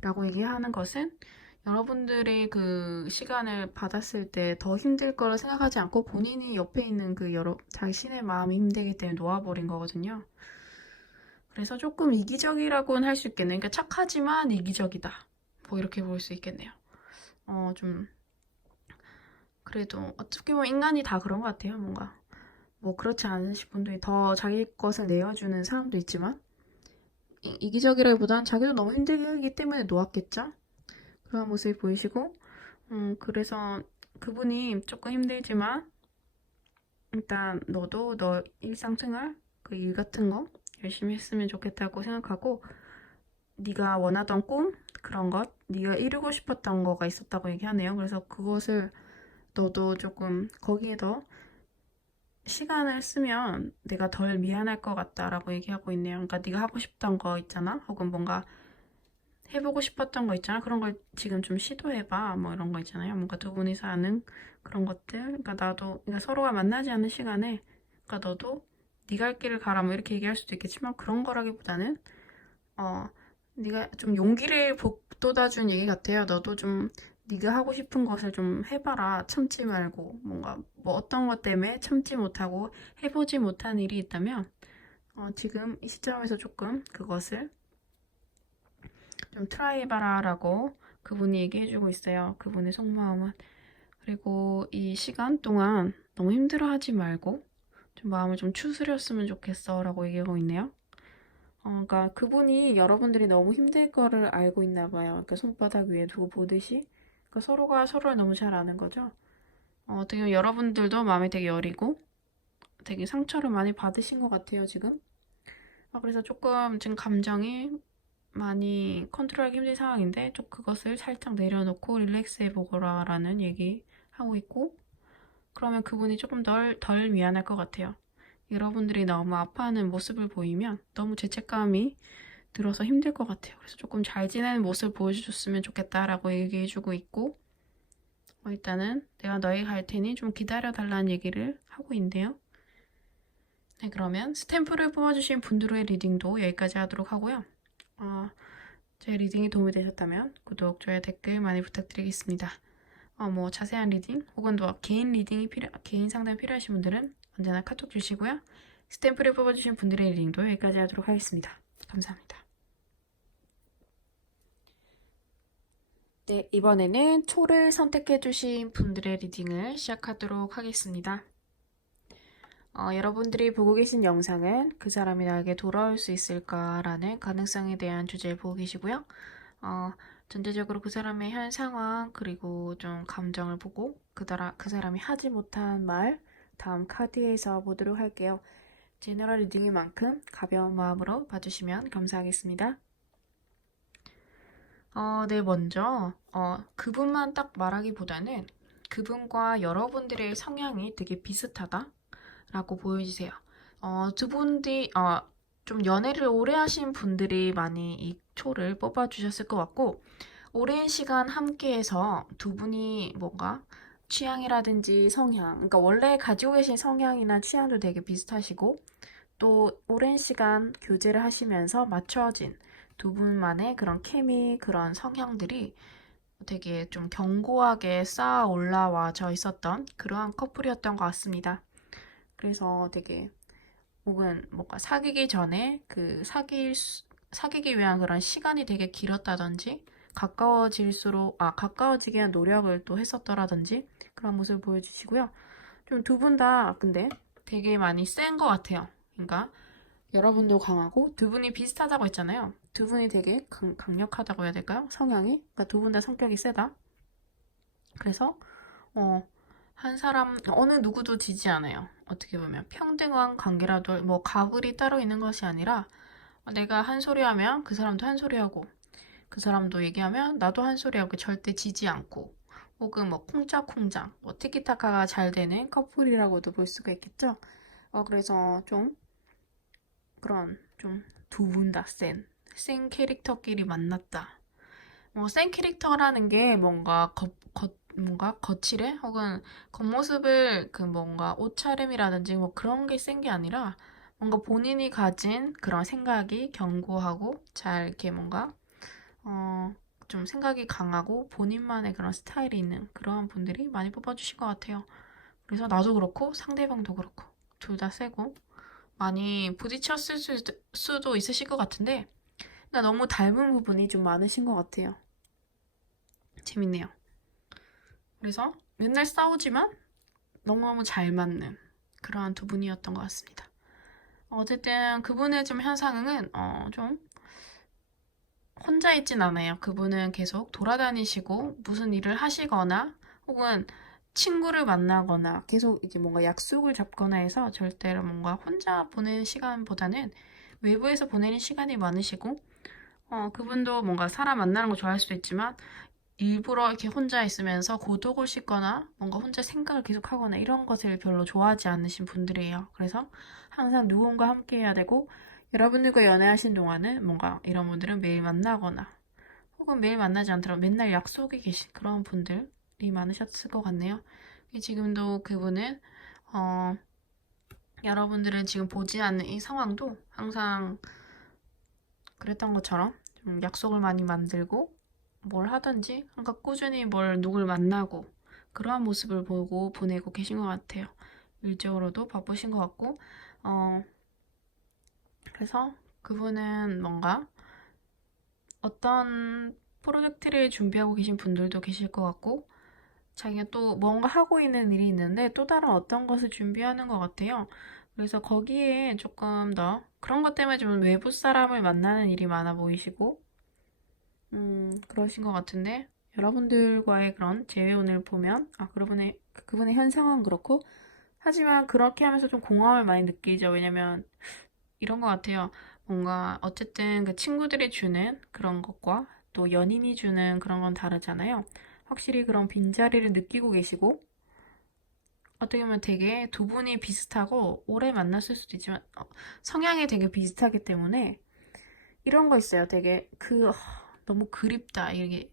라고 얘기하는 것은 여러분들이 그 시간을 받았을 때 더 힘들 거라 생각하지 않고 본인이 옆에 있는 자신의 마음이 힘들기 때문에 놓아버린 거거든요. 그래서 조금 이기적이라고는 할 수 있겠네요. 그러니까 착하지만 이기적이다. 뭐 이렇게 볼 수 있겠네요. 좀 그래도 어떻게 보면 인간이 다 그런 것 같아요. 뭔가 뭐 그렇지 않으신 분들이 더 자기 것을 내어주는 사람도 있지만 이기적이라기보다는 자기도 너무 힘들기 때문에 놓았겠죠. 그런 모습이 보이시고 그래서 그분이 조금 힘들지만 일단 너도 너 일상생활 그 일 같은 거 열심히 했으면 좋겠다고 생각하고 네가 원하던 꿈 그런 것 네가 이루고 싶었던 거가 있었다고 얘기하네요. 그래서 그것을 너도 조금 거기에 더 시간을 쓰면 내가 덜 미안할 것 같다라고 얘기하고 있네요. 그러니까 네가 하고 싶던 거 있잖아. 혹은 뭔가 해보고 싶었던 거 있잖아. 그런 걸 지금 좀 시도해봐. 뭐 이런 거 있잖아요. 뭔가 두 분이서 하는 그런 것들. 그러니까 서로가 만나지 않는 시간에, 그러니까 너도 네가 할 길을 가라 뭐 이렇게 얘기할 수도 있겠지만 그런 거라기보다는 어 네가 좀 용기를 북돋아준 얘기 같아요. 너도 좀 네가 하고 싶은 것을 좀 해봐라. 참지 말고 뭔가 뭐 어떤 것 때문에 참지 못하고 해보지 못한 일이 있다면 지금 이 시점에서 조금 그것을 좀 트라이 해봐라라고 그분이 얘기해주고 있어요. 그분의 속마음은. 그리고 이 시간 동안 너무 힘들어하지 말고 좀 마음을 좀 추스렸으면 좋겠어라고 얘기하고 있네요. 그러니까 그분이 여러분들이 너무 힘들 거를 알고 있나 봐요. 그러니까 손바닥 위에 두고 보듯이. 그러니까 서로가 서로를 너무 잘 아는 거죠. 어떻게 보면 여러분들도 마음이 되게 여리고 되게 상처를 많이 받으신 것 같아요, 지금. 그래서 조금 지금 감정이 많이 컨트롤하기 힘든 상황인데 좀 그것을 살짝 내려놓고 릴렉스 해보거라라는 얘기하고 있고 그러면 그분이 조금 덜 미안할 것 같아요. 여러분들이 너무 아파하는 모습을 보이면 너무 죄책감이 들어서 힘들 것 같아요. 그래서 조금 잘 지내는 모습을 보여줬으면 좋겠다라고 얘기해주고 있고 일단은 내가 너희 갈 테니 좀 기다려달라는 얘기를 하고 있는데요. 네, 그러면 스탬프를 뽑아주신 분들의 리딩도 여기까지 하도록 하고요. 제 리딩이 도움이 되셨다면 구독, 좋아요, 댓글 많이 부탁드리겠습니다. 뭐 자세한 리딩 혹은 또 개인 상담이 필요하신 분들은 언제나 카톡 주시고요. 스탬프를 뽑아주신 분들의 리딩도 여기까지 하도록 하겠습니다. 감사합니다. 네, 이번에는 초를 선택해주신 분들의 리딩을 시작하도록 하겠습니다. 여러분들이 보고 계신 영상은 그 사람이 나에게 돌아올 수 있을까라는 가능성에 대한 주제를 보고 계시고요. 전체적으로 그 사람의 현 상황 그리고 좀 감정을 보고 그 사람이 하지 못한 말 다음 카드에서 보도록 할게요. 제너럴 리딩인 만큼 가벼운 마음으로 봐주시면 감사하겠습니다. 네, 먼저 그분만 딱 말하기보다는 그분과 여러분들의 성향이 되게 비슷하다라고 보여지세요. 두 분이 좀 연애를 오래 하신 분들이 많이 이 초를 뽑아주셨을 것 같고, 오랜 시간 함께해서 두 분이 뭔가 취향이라든지 성향, 그러니까 원래 가지고 계신 성향이나 취향도 되게 비슷하시고, 또 오랜 시간 교제를 하시면서 맞춰진 두 분만의 그런 케미, 그런 성향들이 되게 좀 견고하게 쌓아 올라와져 있었던 그러한 커플이었던 것 같습니다. 그래서 되게 혹은 뭔가 사귀기 전에 사귀기 위한 그런 시간이 되게 길었다든지 가까워지기 위한 노력을 또 했었더라든지 그런 모습을 보여주시고요. 좀 두 분 다 근데 되게 많이 센 것 같아요. 그러니까 여러분도 강하고 두 분이 비슷하다고 했잖아요. 두 분이 되게 강력하다고 해야 될까요? 성향이. 그러니까 두 분 다 성격이 세다. 그래서 한 사람 어느 누구도 지지 않아요. 어떻게 보면 평등한 관계라도 뭐 가불이 따로 있는 것이 아니라 내가 한 소리 하면 그 사람도 한 소리 하고 그 사람도 얘기하면 나도 한 소리 하고 절대 지지 않고 혹은 뭐 콩짝콩짝 뭐 티키타카가 잘 되는 커플이라고도 볼 수가 있겠죠. 그래서 좀 그런 좀 두 분 다 센 캐릭터끼리 만났다. 센 캐릭터라는 게 뭔가 거칠해? 혹은 겉모습을 그 뭔가 옷차림이라든지 뭐 그런 게 센 게 아니라 뭔가 본인이 가진 그런 생각이 견고하고 잘 이렇게 뭔가 좀 생각이 강하고 본인만의 그런 스타일이 있는 그런 분들이 많이 뽑아주신 것 같아요. 그래서 나도 그렇고 상대방도 그렇고 둘 다 세고 많이 부딪혔을 수도 있으실 것 같은데 그러니까 너무 닮은 부분이 좀 많으신 것 같아요. 재밌네요. 그래서 맨날 싸우지만 너무너무 잘 맞는 그러한 두 분이었던 것 같습니다. 어쨌든 그분의 좀 현상은 좀 혼자 있진 않아요. 그분은 계속 돌아다니시고 무슨 일을 하시거나 혹은 친구를 만나거나 계속 이제 뭔가 약속을 잡거나 해서 절대로 뭔가 혼자 보내는 시간보다는 외부에서 보내는 시간이 많으시고 그분도 뭔가 사람 만나는 거 좋아할 수도 있지만 일부러 이렇게 혼자 있으면서 고독을 씻거나 뭔가 혼자 생각을 계속하거나 이런 것을 별로 좋아하지 않으신 분들이에요. 그래서 항상 누군가 함께 해야 되고 여러분들과 연애하신 동안은 뭔가 이런 분들은 매일 만나거나 혹은 매일 만나지 않더라도 맨날 약속에 계신 그런 분들이 많으셨을 것 같네요. 지금도 그분은 여러분들은 지금 보지 않는 이 상황도 항상 그랬던 것처럼 좀 약속을 많이 만들고 뭘 하든지 항상 꾸준히 누굴 만나고 그러한 모습을 보고 보내고 계신 것 같아요. 일적으로도 바쁘신 것 같고 그래서 그분은 뭔가 어떤 프로젝트를 준비하고 계신 분들도 계실 것 같고 자기가 또 뭔가 하고 있는 일이 있는데 또 다른 어떤 것을 준비하는 것 같아요. 그래서 거기에 조금 더 그런 것 때문에 좀 외부 사람을 만나는 일이 많아 보이시고 그러신 것 같은데 여러분들과의 그런 재회원을 보면 그분의 현상은 그렇고 하지만 그렇게 하면서 좀 공허함을 많이 느끼죠. 왜냐면 이런 것 같아요. 뭔가 어쨌든 그 친구들이 주는 그런 것과 또 연인이 주는 그런 건 다르잖아요. 확실히 그런 빈자리를 느끼고 계시고 어떻게 보면 되게 두 분이 비슷하고 오래 만났을 수도 있지만 성향이 되게 비슷하기 때문에 이런 거 있어요. 되게 너무 그립다. 이게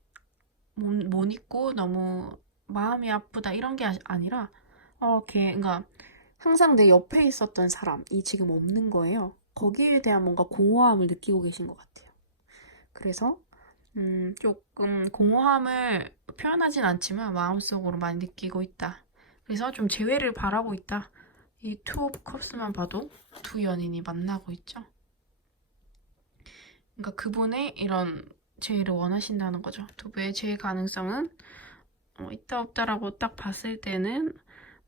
못 잊고 너무 마음이 아프다. 이런 게 아니라 그러니까 항상 내 옆에 있었던 사람이 지금 없는 거예요. 거기에 대한 뭔가 공허함을 느끼고 계신 것 같아요. 그래서 조금 공허함을 표현하진 않지만 마음속으로 많이 느끼고 있다. 그래서 좀 재회를 바라고 있다. 이 투 오브 컵스만 봐도 두 연인이 만나고 있죠. 그러니까 그분의 이런 재회를 원하신다는 거죠. 두 분의 재회 가능성은 있다 없다라고 딱 봤을 때는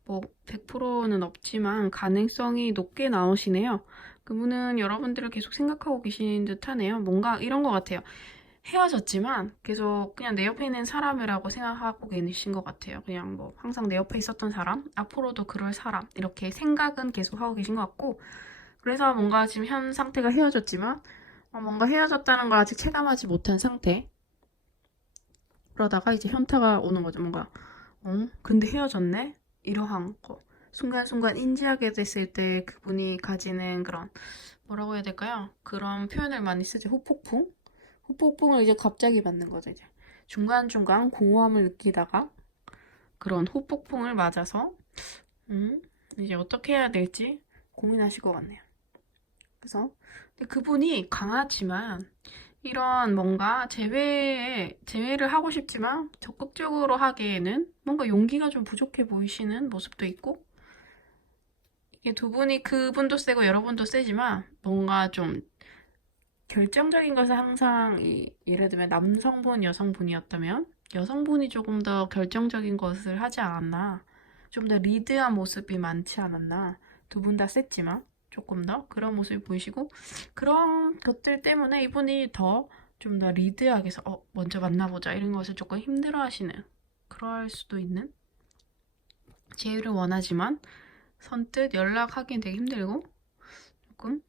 뭐 100%는 없지만 가능성이 높게 나오시네요. 그분은 여러분들을 계속 생각하고 계신 듯 하네요. 뭔가 이런 것 같아요. 헤어졌지만 계속 그냥 내 옆에 있는 사람이라고 생각하고 계신 것 같아요. 그냥 뭐 항상 내 옆에 있었던 사람, 앞으로도 그럴 사람, 이렇게 생각은 계속 하고 계신 것 같고, 그래서 뭔가 지금 현 상태가 헤어졌지만, 뭔가 헤어졌다는 걸 아직 체감하지 못한 상태. 그러다가 이제 현타가 오는 거죠. 뭔가, 근데 헤어졌네? 이러한 거. 순간순간 인지하게 됐을 때 그분이 가지는 그런, 뭐라고 해야 될까요? 그런 표현을 많이 쓰죠. 후폭풍? 후폭풍을 이제 갑자기 받는 거죠, 이제. 중간중간 공허함을 느끼다가 그런 후폭풍을 맞아서, 이제 어떻게 해야 될지 고민하실 것 같네요. 그래서, 근데 그분이 강하지만, 이런 뭔가 제외를 하고 싶지만 적극적으로 하기에는 뭔가 용기가 좀 부족해 보이시는 모습도 있고, 이게 두 분이 그분도 세고 여러분도 세지만 뭔가 좀 결정적인 것은 항상 예를 들면 남성분, 여성분이었다면 여성분이 조금 더 결정적인 것을 하지 않았나, 좀 더 리드한 모습이 많지 않았나. 두 분 다 셌지만 조금 더 그런 모습이 보이시고, 그런 것들 때문에 이분이 더 좀 더 리드하게 해서 먼저 만나보자 이런 것을 조금 힘들어하시는, 그럴 수도 있는, 제의를 원하지만 선뜻 연락하기는 되게 힘들고 조금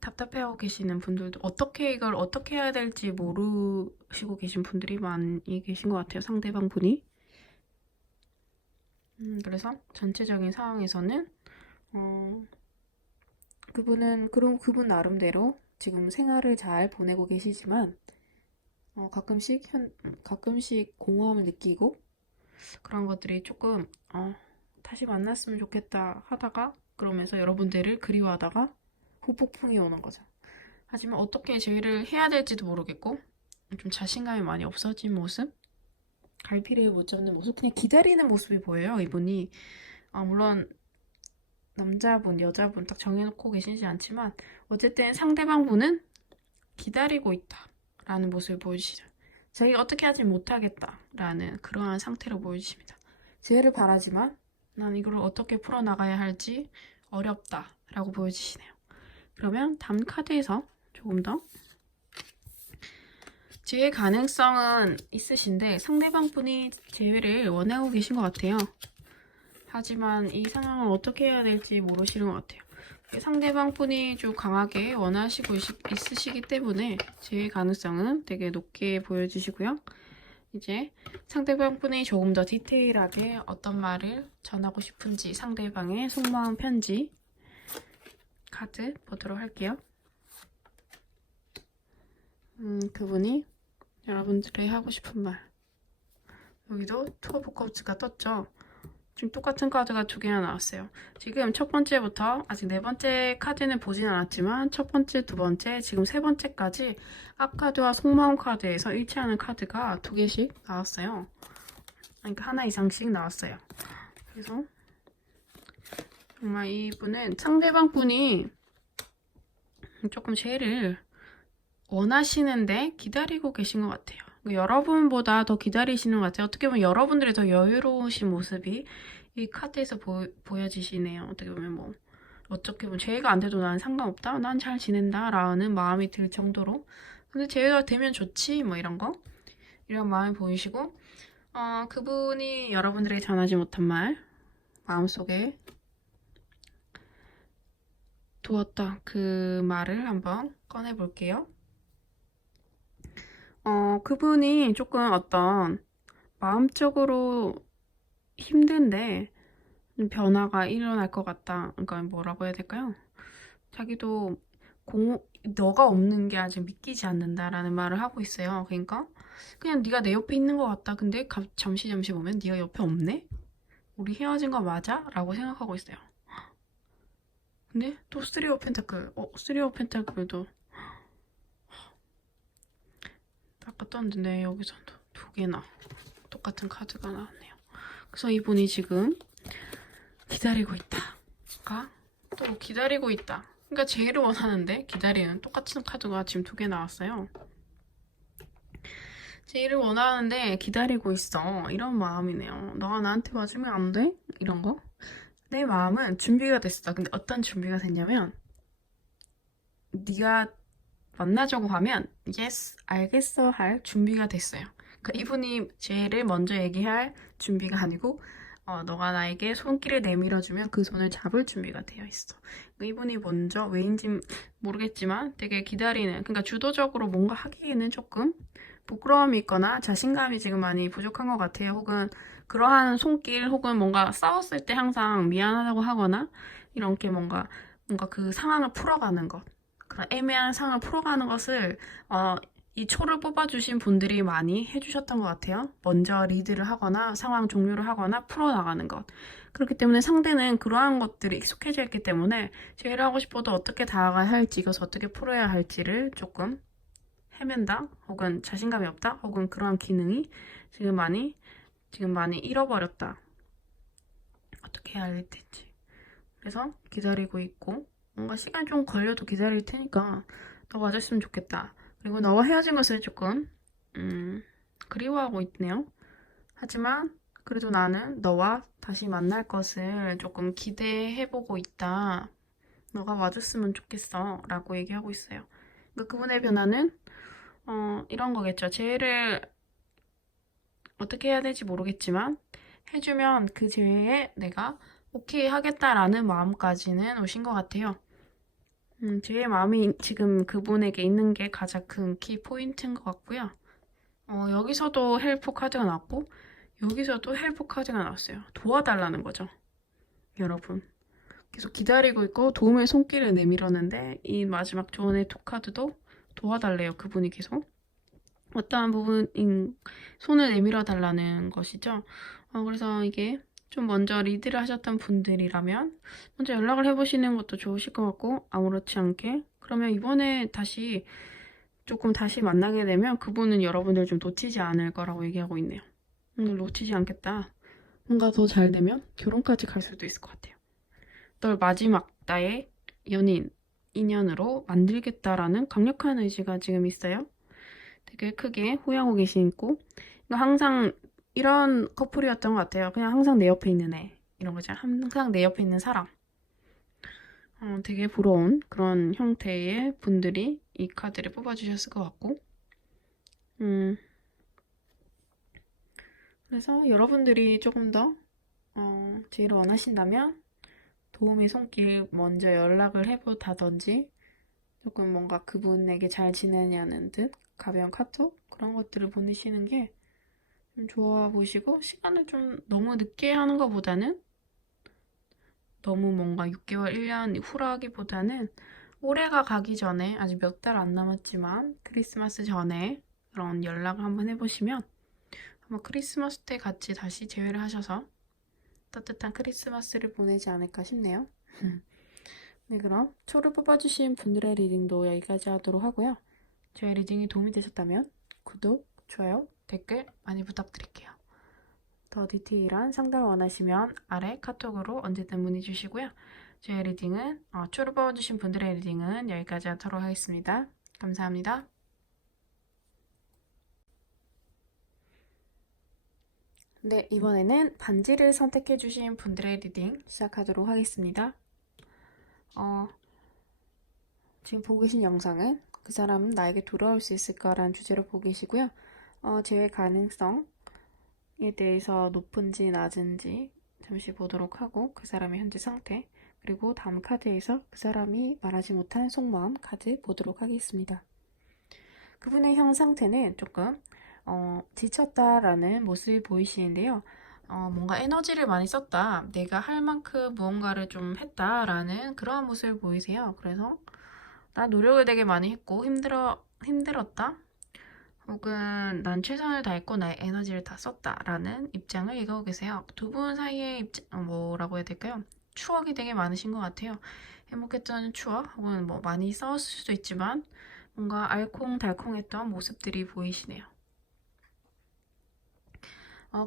답답해하고 계시는 분들도, 이걸 어떻게 해야 될지 모르시고 계신 분들이 많이 계신 것 같아요. 상대방 분이. 그래서 전체적인 상황에서는 그분 나름대로 지금 생활을 잘 보내고 계시지만 가끔씩 공허함을 느끼고, 그런 것들이 조금 다시 만났으면 좋겠다 하다가, 그러면서 여러분들을 그리워하다가 후폭풍이 오는 거죠. 하지만 어떻게 제의를 해야 될지도 모르겠고, 좀 자신감이 많이 없어진 모습, 갈피를 못 잡는 모습, 그냥 기다리는 모습이 보여요, 이분이. 물론 남자분, 여자분 딱 정해놓고 계시지 않지만 어쨌든 상대방 분은 기다리고 있다라는 모습을 보여주시죠. 자기가 어떻게 하지 못하겠다라는 그러한 상태로 보여주십니다. 제의를 바라지만 난 이걸 어떻게 풀어나가야 할지 어렵다라고 보여주시네요. 그러면 다음 카드에서 조금 더 재회 가능성은 있으신데 상대방 분이 재회를 원하고 계신 것 같아요. 하지만 이 상황을 어떻게 해야 될지 모르시는 것 같아요. 상대방 분이 좀 강하게 원하시고 있으시기 때문에 재회 가능성은 되게 높게 보여주시고요. 이제 상대방 분이 조금 더 디테일하게 어떤 말을 전하고 싶은지, 상대방의 속마음 편지 카드 보도록 할게요. 그분이 여러분들이 하고 싶은 말. 여기도 투어 오브 컵스가 떴죠. 지금 똑같은 카드가 두 개나 나왔어요. 지금 첫 번째부터 아직 네 번째 카드는 보진 않았지만 첫 번째, 두 번째, 지금 세 번째까지 앞카드와 속마음 카드에서 일치하는 카드가 두 개씩 나왔어요. 그러니까 하나 이상씩 나왔어요. 그래서 정말 이분은 상대방 분이 조금 제의를 원하시는데 기다리고 계신 것 같아요. 여러분보다 더 기다리시는 것 같아요. 어떻게 보면 여러분들이 더 여유로우신 모습이 이 카드에서 보여지시네요. 어떻게 보면 제의가 안 돼도 난 상관없다, 난 잘 지낸다 라는 마음이 들 정도로, 근데 제의가 되면 좋지 뭐 이런 마음이 보이시고, 그분이 여러분들에게 전하지 못한 말, 마음속에 두었다 그 말을 한번 꺼내볼게요. 그분이 조금 어떤 마음적으로 힘든데 변화가 일어날 것 같다. 그러니까 뭐라고 해야 될까요? 자기도 너가 없는 게 아직 믿기지 않는다라는 말을 하고 있어요. 그러니까 그냥 네가 내 옆에 있는 것 같다. 근데 잠시 보면 네가 옆에 없네? 우리 헤어진 거 맞아? 라고 생각하고 있어요. 근데 또 쓰리 오브 펜타클. 쓰리 오브 펜타클도 아까 떴는데 여기서 두 개나 똑같은 카드가 나왔네요. 그래서 이분이 지금 기다리고 있다. 그러니까 또 기다리고 있다. 그러니까 제의를 원하는데 기다리는 똑같은 카드가 지금 두 개 나왔어요. 제의를 원하는데 기다리고 있어. 이런 마음이네요. 너가 나한테 와주면 안 돼? 이런 거. 내 마음은 준비가 됐어. 근데 어떤 준비가 됐냐면 네가 만나자고 하면 yes, 알겠어 할 준비가 됐어요. 그러니까 이분이 쟤를 먼저 얘기할 준비가 아니고 너가 나에게 손길을 내밀어주면 그 손을 잡을 준비가 되어 있어. 그러니까 이분이 먼저 왜인지 모르겠지만 되게 기다리는, 그러니까 주도적으로 뭔가 하기에는 조금 부끄러움이 있거나 자신감이 지금 많이 부족한 것 같아요. 혹은 그러한 손길 혹은 뭔가 싸웠을 때 항상 미안하다고 하거나 이렇게 뭔가 그 상황을 풀어가는 것, 그런 애매한 상황을 풀어가는 것을 이 초를 뽑아주신 분들이 많이 해주셨던 것 같아요. 먼저 리드를 하거나 상황 종료를 하거나 풀어나가는 것. 그렇기 때문에 상대는 그러한 것들이 익숙해져 있기 때문에 제일 하고 싶어도 어떻게 다가가야 할지, 이것을 어떻게 풀어야 할지를 조금 헤맨다, 혹은 자신감이 없다, 혹은 그러한 기능이 지금 많이 잃어버렸다. 어떻게 해야 할지. 그래서 기다리고 있고, 뭔가 시간이 좀 걸려도 기다릴 테니까 너 와줬으면 좋겠다. 그리고 너와 헤어진 것을 조금 그리워하고 있네요. 하지만 그래도 나는 너와 다시 만날 것을 조금 기대해보고 있다. 너가 와줬으면 좋겠어 라고 얘기하고 있어요. 그러니까 그분의 변화는 이런 거겠죠. 재회를 어떻게 해야 될지 모르겠지만 해주면 그 재회에 내가 오케이 하겠다라는 마음까지는 오신 것 같아요. 제 마음이 지금 그분에게 있는 게 가장 큰 키 포인트인 것 같고요. 여기서도 헬프 카드가 나왔고, 여기서도 헬프 카드가 나왔어요. 도와달라는 거죠. 여러분. 계속 기다리고 있고, 도움의 손길을 내밀었는데, 이 마지막 조언의 두 카드도 도와달래요. 그분이 계속. 어떠한 부분인 손을 내밀어 달라는 것이죠. 그래서 이게 좀 먼저 리드를 하셨던 분들이라면 먼저 연락을 해보시는 것도 좋으실 것 같고, 아무렇지 않게 그러면 이번에 다시 만나게 되면 그분은 여러분들 좀 놓치지 않을 거라고 얘기하고 있네요. 놓치지 않겠다. 뭔가 더 잘 되면 결혼까지 갈 수도 있을 것 같아요. 널 마지막 나의 연인, 인연으로 만들겠다라는 강력한 의지가 지금 있어요. 되게 크게 후회하고 계시고, 항상 이런 커플이었던 것 같아요. 그냥 항상 내 옆에 있는 애, 이런 거죠. 항상 내 옆에 있는 사람. 되게 부러운 그런 형태의 분들이 이 카드를 뽑아주셨을 것 같고, 그래서 여러분들이 조금 더 제의를 원하신다면 도움의 손길 먼저 연락을 해보다든지, 조금 뭔가 그분에게 잘 지내냐는 듯 가벼운 카톡, 그런 것들을 보내시는 게 좀 좋아 보시고, 시간을 좀 너무 늦게 하는 것보다는, 너무 뭔가 6개월, 1년 후라 하기보다는 올해가 가기 전에, 아직 몇 달 안 남았지만 크리스마스 전에 그런 연락을 한번 해보시면 아마 크리스마스 때 같이 다시 재회를 하셔서 따뜻한 크리스마스를 보내지 않을까 싶네요. 네, 그럼 초를 뽑아주신 분들의 리딩도 여기까지 하도록 하고요. 저의 리딩이 도움이 되셨다면 구독, 좋아요, 댓글 많이 부탁드릴게요. 더 디테일한 상담을 원하시면 아래 카톡으로 언제든 문의 주시고요. 저의 리딩은, 초를 뽑아주신 분들의 리딩은 여기까지 하도록 하겠습니다. 감사합니다. 네, 이번에는 반지를 선택해주신 분들의 리딩 시작하도록 하겠습니다. 지금 보고 계신 영상은 그 사람은 나에게 돌아올 수 있을까라는 주제로 보고 계시고요. 재회 가능성에 대해서 높은지 낮은지 잠시 보도록 하고, 그 사람의 현재 상태, 그리고 다음 카드에서 그 사람이 말하지 못한 속마음 카드 보도록 하겠습니다. 그분의 현 상태는 조금 지쳤다라는 모습이 보이시는데요. 뭔가 에너지를 많이 썼다, 내가 할 만큼 무언가를 좀 했다라는 그러한 모습을 보이세요. 그래서 나 노력을 되게 많이 했고 힘들었다, 혹은 난 최선을 다했고 나의 에너지를 다 썼다라는 입장을 얘기하고 계세요. 두 분 사이의 뭐라고 해야 될까요? 추억이 되게 많으신 것 같아요. 행복했던 추억, 혹은 뭐 많이 싸웠을 수도 있지만 뭔가 알콩달콩했던 모습들이 보이시네요.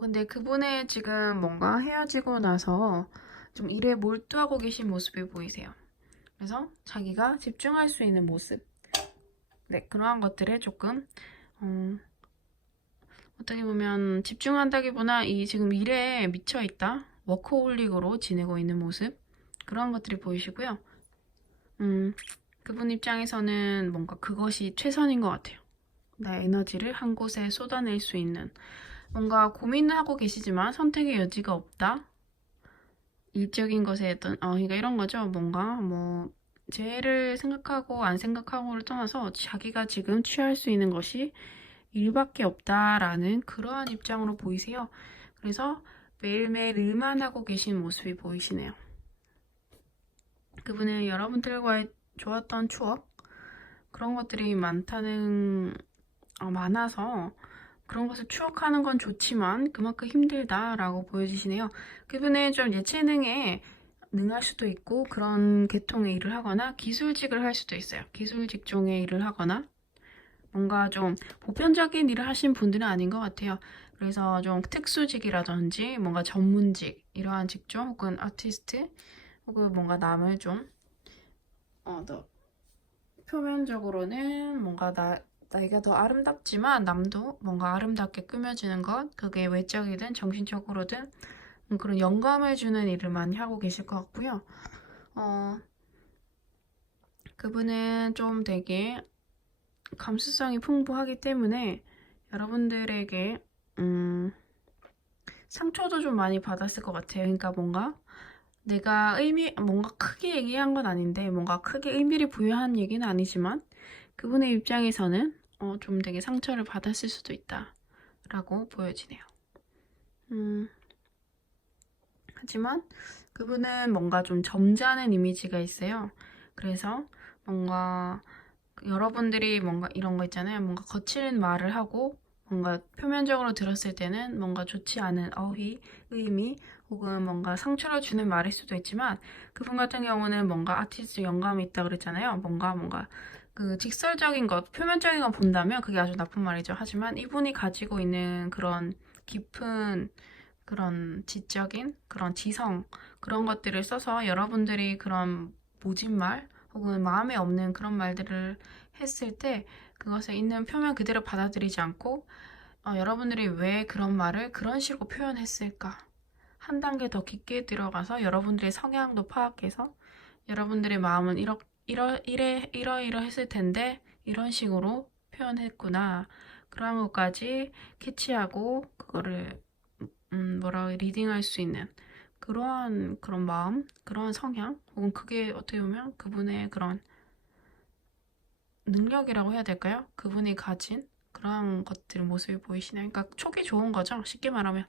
근데 그분의 지금 뭔가 헤어지고 나서 좀 일에 몰두하고 계신 모습이 보이세요. 그래서 자기가 집중할 수 있는 모습, 네, 그러한 것들에 조금 어떻게 보면 집중한다기보다 지금 일에 미쳐있다, 워커홀릭으로 지내고 있는 모습, 그런 것들이 보이시고요. 그분 입장에서는 뭔가 그것이 최선인 것 같아요. 나의 에너지를 한 곳에 쏟아낼 수 있는. 뭔가 고민을 하고 계시지만 선택의 여지가 없다. 일적인 것에 그러니까 이런 거죠. 뭔가 뭐 죄를 생각하고 안 생각하고를 떠나서 자기가 지금 취할 수 있는 것이 일밖에 없다라는 그러한 입장으로 보이세요. 그래서 매일매일 일만 하고 계신 모습이 보이시네요. 그분은 여러분들과의 좋았던 추억 그런 것들이 많아서 그런 것을 추억하는 건 좋지만 그만큼 힘들다라고 보여주시네요. 그분은 좀 예체능에 능할 수도 있고 그런 계통의 일을 하거나 기술직을 할 수도 있어요. 기술 직종의 일을 하거나 뭔가 좀 보편적인 일을 하신 분들은 아닌 것 같아요. 그래서 좀 특수직이라든지 뭔가 전문직 이러한 직종 혹은 아티스트 혹은 뭔가 남을 좀 더 표면적으로는 뭔가 나이가 더 아름답지만 남도 뭔가 아름답게 꾸며주는 것 그게 외적이든 정신적으로든 그런 영감을 주는 일을 많이 하고 계실 것 같고요. 그분은 좀 되게 감수성이 풍부하기 때문에 여러분들에게 상처도 좀 많이 받았을 것 같아요. 그러니까 뭔가 크게 얘기한 건 아닌데 뭔가 크게 의미를 부여한 얘기는 아니지만 그분의 입장에서는 좀 되게 상처를 받았을 수도 있다라고 보여지네요. 하지만 그분은 뭔가 좀 점잖은 이미지가 있어요. 그래서 뭔가 여러분들이 뭔가 이런 거 있잖아요. 뭔가 거칠은 말을 하고 뭔가 표면적으로 들었을 때는 뭔가 좋지 않은 어휘, 의미 혹은 뭔가 상처를 주는 말일 수도 있지만 그분 같은 경우는 뭔가 아티스트 영감이 있다 그랬잖아요. 뭔가 그 직설적인 것, 표면적인 거 본다면 그게 아주 나쁜 말이죠. 하지만 이분이 가지고 있는 그런 깊은 그런 지적인 그런 지성 그런 것들을 써서 여러분들이 그런 모진 말 혹은 마음에 없는 그런 말들을 했을 때 그것에 있는 표면 그대로 받아들이지 않고 여러분들이 왜 그런 말을 그런 식으로 표현했을까 한 단계 더 깊게 들어가서 여러분들의 성향도 파악해서 여러분들의 마음은 이러했을 텐데 이런 식으로 표현했구나 그런 것까지 캐치하고 그거를 리딩할 수 있는 그런 마음, 그런 성향, 혹은 그게 어떻게 보면 그분의 그런 능력이라고 해야 될까요? 그분이 가진 그런 것들 모습이 보이시나요? 그러니까 촉이 좋은 거죠. 쉽게 말하면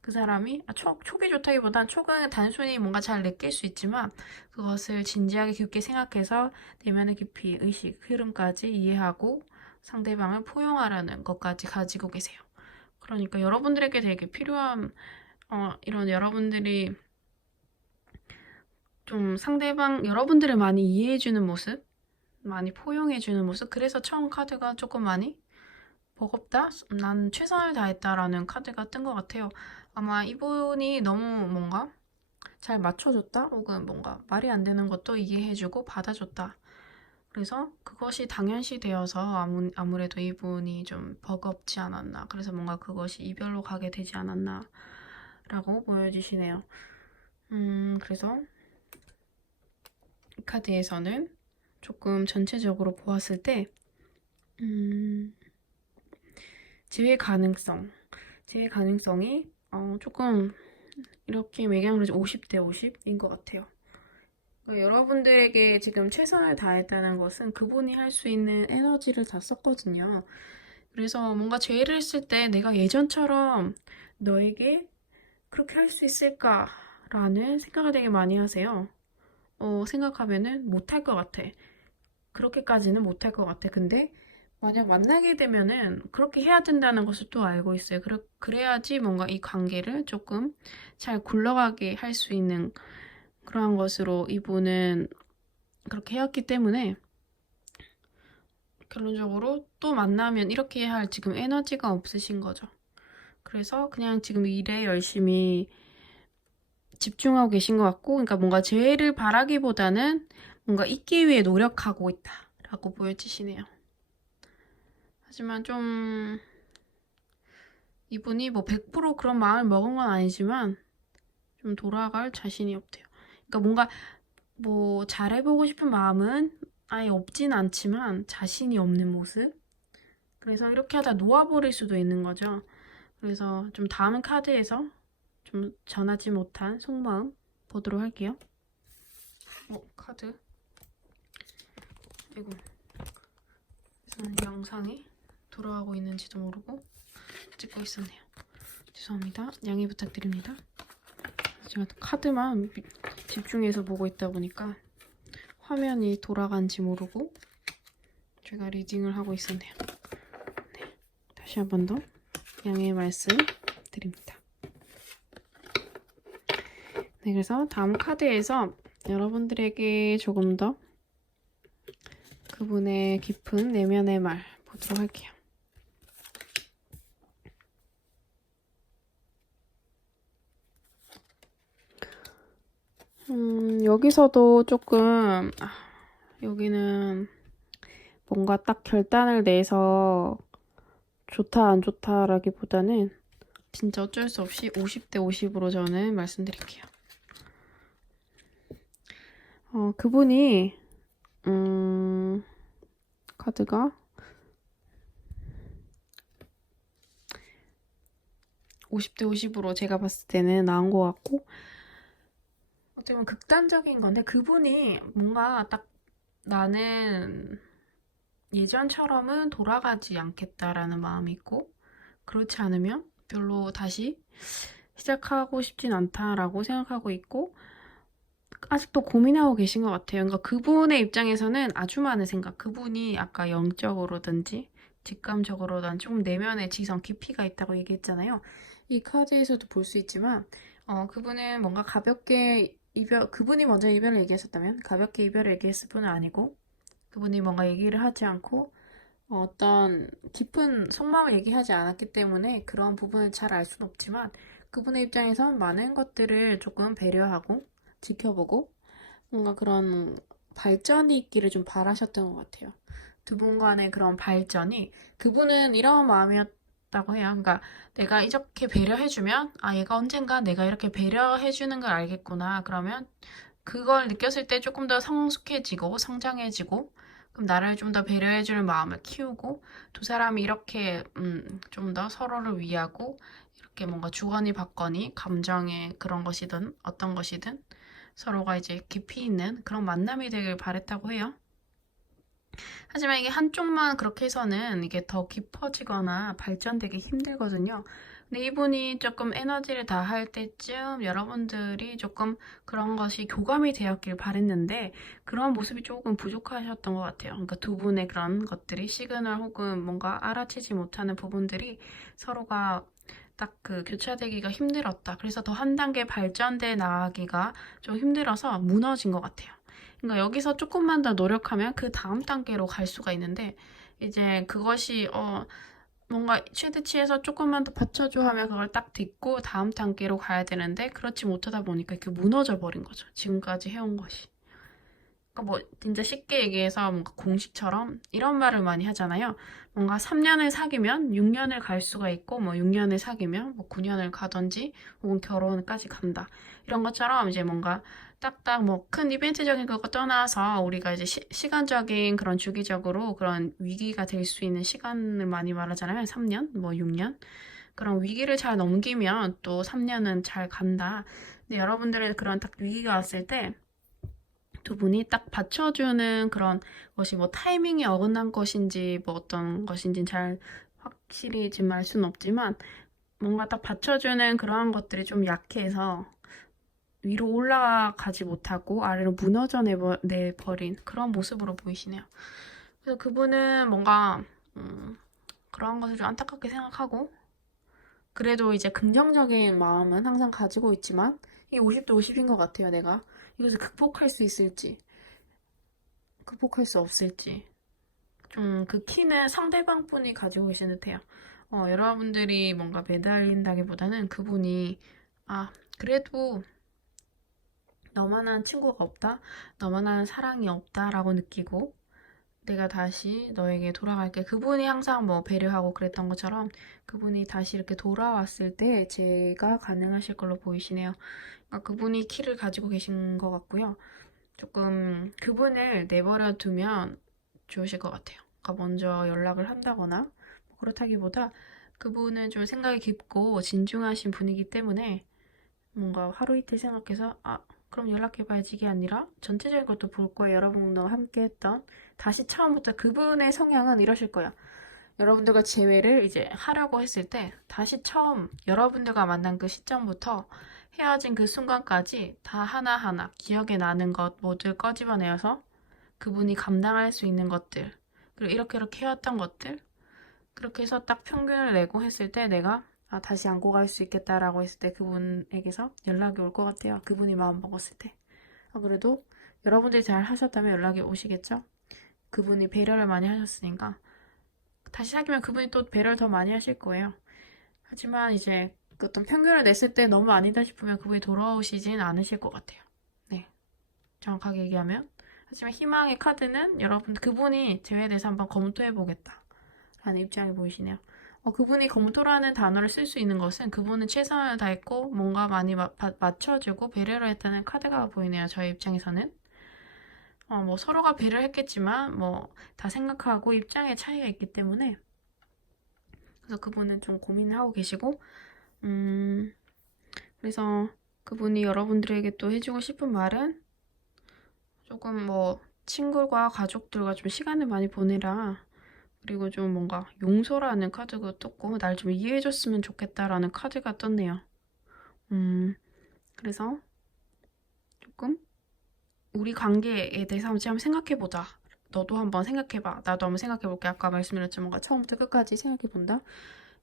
그 사람이 촉이 좋다기보단 촉은 단순히 뭔가 잘 느낄 수 있지만 그것을 진지하게 깊게 생각해서 내면의 깊이, 의식, 흐름까지 이해하고 상대방을 포용하라는 것까지 가지고 계세요. 그러니까 여러분들에게 되게 필요한 이런 여러분들이 좀 여러분들을 많이 이해해주는 모습, 많이 포용해주는 모습, 그래서 처음 카드가 조금 많이 버겁다? 난 최선을 다했다라는 카드가 뜬 것 같아요. 아마 이분이 너무 뭔가 잘 맞춰줬다? 혹은 뭔가 말이 안 되는 것도 이해해주고 받아줬다. 그래서 그것이 당연시 되어서 아무래도 이분이 좀 버겁지 않았나. 그래서 뭔가 그것이 이별로 가게 되지 않았나. 라고 보여주시네요. 그래서 이 카드에서는 조금 전체적으로 보았을 때 재회 가능성이 조금 이렇게 매겨놓은 50대 50인 것 같아요. 그러니까 여러분들에게 지금 최선을 다했다는 것은 그분이 할 수 있는 에너지를 다 썼거든요. 그래서 뭔가 재회를 했을 때 내가 예전처럼 너에게 그렇게 할 수 있을까라는 생각을 되게 많이 하세요. 생각하면은 못할 것 같아. 그렇게까지는 못할 것 같아. 근데 만약 만나게 되면은 그렇게 해야 된다는 것을 또 알고 있어요. 그래야지 뭔가 이 관계를 조금 잘 굴러가게 할 수 있는 그러한 것으로 이분은 그렇게 해왔기 때문에 결론적으로 또 만나면 이렇게 할 지금 에너지가 없으신 거죠. 그래서 그냥 지금 일에 열심히 집중하고 계신 것 같고, 그러니까 뭔가 재회를 바라기보다는 뭔가 있기 위해 노력하고 있다라고 보여지시네요. 하지만 좀 이분이 뭐 100% 그런 마음을 먹은 건 아니지만 좀 돌아갈 자신이 없대요. 그러니까 뭔가 뭐 잘해보고 싶은 마음은 아예 없진 않지만 자신이 없는 모습. 그래서 이렇게 하다 놓아버릴 수도 있는 거죠. 그래서 좀 다음 카드에서 좀 전하지 못한 속마음 보도록 할게요. 카드. 아이고. 그래서 영상이 돌아가고 있는지도 모르고 찍고 있었네요. 죄송합니다. 양해 부탁드립니다. 제가 카드만 집중해서 보고 있다 보니까 화면이 돌아간지 모르고 제가 리딩을 하고 있었네요. 네, 다시 한 번 더 양해 말씀 드립니다. 네, 그래서 다음 카드에서 여러분들에게 조금 더 그분의 깊은 내면의 말 보도록 할게요. 여기서도 조금 여기는 뭔가 딱 결단을 내서 좋다 안 좋다라기보다는 진짜 어쩔 수 없이 50대 50으로 저는 말씀드릴게요. 그분이 카드가 50대 50으로 제가 봤을 때는 나온 것 같고 어떻게 보면 극단적인 건데 그분이 뭔가 딱 나는 예전처럼은 돌아가지 않겠다라는 마음이 있고 그렇지 않으면 별로 다시 시작하고 싶진 않다라고 생각하고 있고 아직도 고민하고 계신 것 같아요. 그러니까 그분의 입장에서는 아주 많은 생각, 그분이 아까 영적으로든지 직감적으로든 조금 내면의 지성 깊이가 있다고 얘기했잖아요. 이 카드에서도 볼 수 있지만 그분은 뭔가 가볍게 그분이 먼저 이별을 얘기하셨다면 가볍게 이별을 얘기했을 뿐은 아니고 그분이 뭔가 얘기를 하지 않고 어떤 깊은 속마음을 얘기하지 않았기 때문에 그런 부분을 잘 알 수는 없지만 그분의 입장에선 많은 것들을 조금 배려하고 지켜보고 뭔가 그런 발전이 있기를 좀 바라셨던 것 같아요. 두 분 간의 그런 발전이 그분은 이런 마음이었다고 해요. 그러니까 내가 이렇게 배려해주면 얘가 언젠가 내가 이렇게 배려해주는 걸 알겠구나. 그러면 그걸 느꼈을 때 조금 더 성숙해지고 성장해지고 그럼 나를 좀 더 배려해주는 마음을 키우고 두 사람이 이렇게 좀 더 서로를 위하고 이렇게 뭔가 주거니 받거니 감정의 그런 것이든 어떤 것이든 서로가 이제 깊이 있는 그런 만남이 되길 바랬다고 해요. 하지만 이게 한쪽만 그렇게 해서는 이게 더 깊어지거나 발전되기 힘들거든요. 근데 이분이 조금 에너지를 다 할 때쯤 여러분들이 조금 그런 것이 교감이 되었길 바랬는데 그런 모습이 조금 부족하셨던 것 같아요. 그러니까 두 분의 그런 것들이 시그널 혹은 뭔가 알아채지 못하는 부분들이 서로가 딱 그 교차되기가 힘들었다. 그래서 더 한 단계 발전돼 나가기가 좀 힘들어서 무너진 것 같아요. 그러니까 여기서 조금만 더 노력하면 그 다음 단계로 갈 수가 있는데 이제 그것이 뭔가 최대치에서 조금만 더 받쳐줘 하면 그걸 딱 딛고 다음 단계로 가야 되는데 그렇지 못하다 보니까 이렇게 무너져 버린 거죠. 지금까지 해온 것이. 그러니까 뭐 진짜 쉽게 얘기해서 뭔가 공식처럼 이런 말을 많이 하잖아요. 뭔가 3년을 사귀면 6년을 갈 수가 있고 뭐 6년을 사귀면 뭐 9년을 가든지 혹은 결혼까지 간다. 이런 것처럼 이제 뭔가 딱딱 뭐 큰 이벤트적인 그거 떠나서 우리가 이제 시간적인 그런 주기적으로 그런 위기가 될 수 있는 시간을 많이 말하잖아요. 3년, 뭐 6년. 그런 위기를 잘 넘기면 또 3년은 잘 간다. 근데 여러분들의 그런 딱 위기가 왔을 때 두 분이 딱 받쳐주는 그런 것이 뭐 타이밍이 어긋난 것인지 뭐 어떤 것인지 잘 확실히 지금 알 수는 없지만 뭔가 딱 받쳐주는 그러한 것들이 좀 약해서 위로 올라가지 못하고 아래로 무너져 내버린 그런 모습으로 보이시네요. 그래서 그분은 뭔가 그런 것을 좀 안타깝게 생각하고 그래도 이제 긍정적인 마음은 항상 가지고 있지만 이게 50대 50인 것 같아요. 내가 이것을 극복할 수 있을지 극복할 수 없을지 좀 그 키는 상대방 분이 가지고 계신 듯해요. 여러분들이 뭔가 매달린다기보다는 그분이 그래도 너만한 친구가 없다, 너만한 사랑이 없다라고 느끼고 내가 다시 너에게 돌아갈게. 그분이 항상 뭐 배려하고 그랬던 것처럼 그분이 다시 이렇게 돌아왔을 때 제가 가능하실 걸로 보이시네요. 그러니까 그분이 키를 가지고 계신 것 같고요. 조금 그분을 내버려 두면 좋으실 것 같아요. 그러니까 먼저 연락을 한다거나 뭐 그렇다기보다 그분은 좀 생각이 깊고 진중하신 분이기 때문에 뭔가 하루 이틀 생각해서 그럼 연락해봐야지 이게 아니라 전체적인 것도 볼 거예요. 여러분과 함께 했던 다시 처음부터 그분의 성향은 이러실 거예요. 여러분들과 재회를 이제 하려고 했을 때 다시 처음 여러분들과 만난 그 시점부터 헤어진 그 순간까지 다 하나하나 기억에 나는 것 모두 꺼집어내어서 그분이 감당할 수 있는 것들 그리고 이렇게 해왔던 것들 그렇게 해서 딱 평균을 내고 했을 때 내가 다시 안고 갈 수 있겠다라고 했을 때 그분에게서 연락이 올 것 같아요. 그분이 마음 먹었을 때. 그래도 여러분들이 잘 하셨다면 연락이 오시겠죠? 그분이 배려를 많이 하셨으니까. 다시 사귀면 그분이 또 배려를 더 많이 하실 거예요. 하지만 이제 그 어떤 평균을 냈을 때 너무 아니다 싶으면 그분이 돌아오시진 않으실 것 같아요. 네. 정확하게 얘기하면. 하지만 희망의 카드는 여러분, 그분이 제외에 대해서 한번 검토해보겠다. 라는 입장이 보이시네요. 그분이 검토라는 단어를 쓸 수 있는 것은 그분은 최선을 다했고 뭔가 많이 맞춰주고 배려를 했다는 카드가 보이네요. 저희 입장에서는. 뭐 서로가 배려를 했겠지만 뭐 다 생각하고 입장의 차이가 있기 때문에 그래서 그분은 좀 고민을 하고 계시고 그래서 그분이 여러분들에게 또 해주고 싶은 말은 조금 뭐 친구와 가족들과 좀 시간을 많이 보내라. 그리고 좀 뭔가 용서라는 카드가 떴고 날 좀 이해해줬으면 좋겠다라는 카드가 떴네요. 그래서 조금 우리 관계에 대해서 한번 생각해보자. 너도 한번 생각해봐. 나도 한번 생각해볼게. 아까 말씀드렸지만 뭔가 처음부터 끝까지 생각해본다.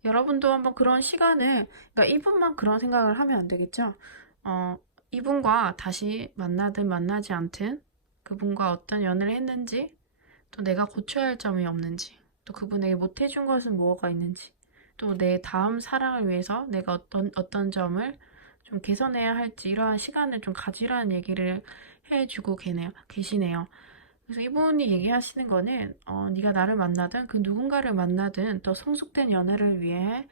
여러분도 한번 그런 시간을 그러니까 이분만 그런 생각을 하면 안 되겠죠. 이분과 다시 만나든 만나지 않든 그분과 어떤 연애를 했는지 또 내가 고쳐야 할 점이 없는지 또 그분에게 못해준 것은 뭐가 있는지 또 내 다음 사랑을 위해서 내가 어떤 점을 좀 개선해야 할지 이러한 시간을 좀 가지라는 얘기를 해주고 계시네요. 그래서 이분이 얘기하시는 거는 네가 나를 만나든 그 누군가를 만나든 더 성숙된 연애를 위해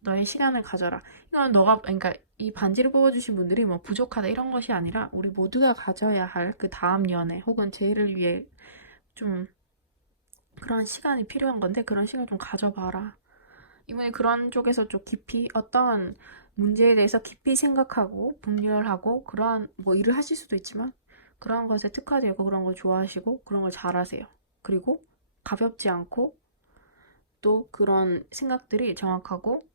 너의 시간을 가져라. 이건 그러니까 이 반지를 뽑아주신 분들이 뭐 부족하다 이런 것이 아니라 우리 모두가 가져야 할 그 다음 연애 혹은 재회를 위해 좀 그런 시간이 필요한 건데 그런 시간을 좀 가져봐라. 이분이 그런 쪽에서 좀 깊이 어떤 문제에 대해서 깊이 생각하고 분별하고 그러한 뭐 일을 하실 수도 있지만 그런 것에 특화되고 그런 걸 좋아하시고 그런 걸 잘하세요. 그리고 가볍지 않고 또 그런 생각들이 정확하고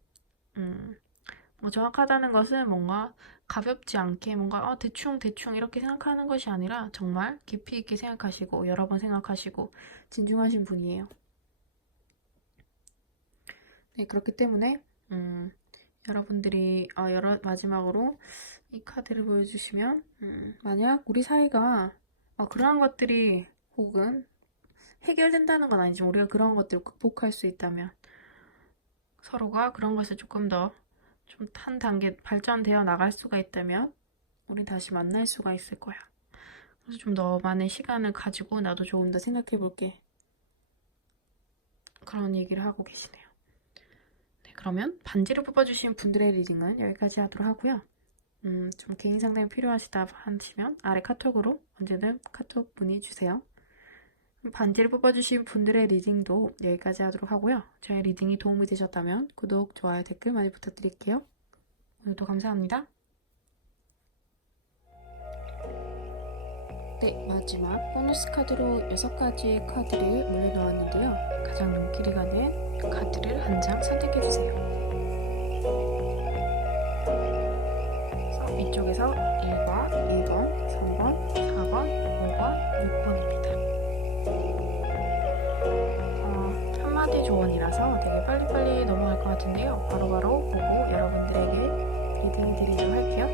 뭐 정확하다는 것은 뭔가 가볍지 않게 뭔가 대충 이렇게 생각하는 것이 아니라 정말 깊이 있게 생각하시고 여러 번 생각하시고 진중하신 분이에요. 네, 그렇기 때문에 여러분들이 마지막으로 이 카드를 보여주시면 만약 우리 사이가 그러한 것들이 혹은 해결된다는 건 아니지만 우리가 그런 것들을 극복할 수 있다면 서로가 그런 것을 조금 더 좀 한 단계 발전되어 나갈 수가 있다면 우리 다시 만날 수가 있을 거야. 그래서 좀 너만의 시간을 가지고 나도 조금 더 생각해 볼게. 그런 얘기를 하고 계시네요. 네, 그러면 반지를 뽑아주신 분들의 리딩은 여기까지 하도록 하고요. 좀 개인 상담이 필요하시다 하시면 아래 카톡으로 언제든 카톡 문의 주세요. 반지를 뽑아주신 분들의 리딩도 여기까지 하도록 하고요. 저의 리딩이 도움이 되셨다면 구독, 좋아요, 댓글 많이 부탁드릴게요. 오늘도 감사합니다. 네, 마지막 보너스 카드로 6가지의 카드를 물려놓았는데요. 가장 좀 길이 가는 카드를 한 장 선택해주세요. 그래서 이쪽에서 1번, 2번, 3번, 4번, 5번, 6번입니다. 한마디 조언이라서 되게 빨리빨리 넘어갈 것 같은데요. 바로바로 보고 여러분들에게 리딩 드리도록 할게요.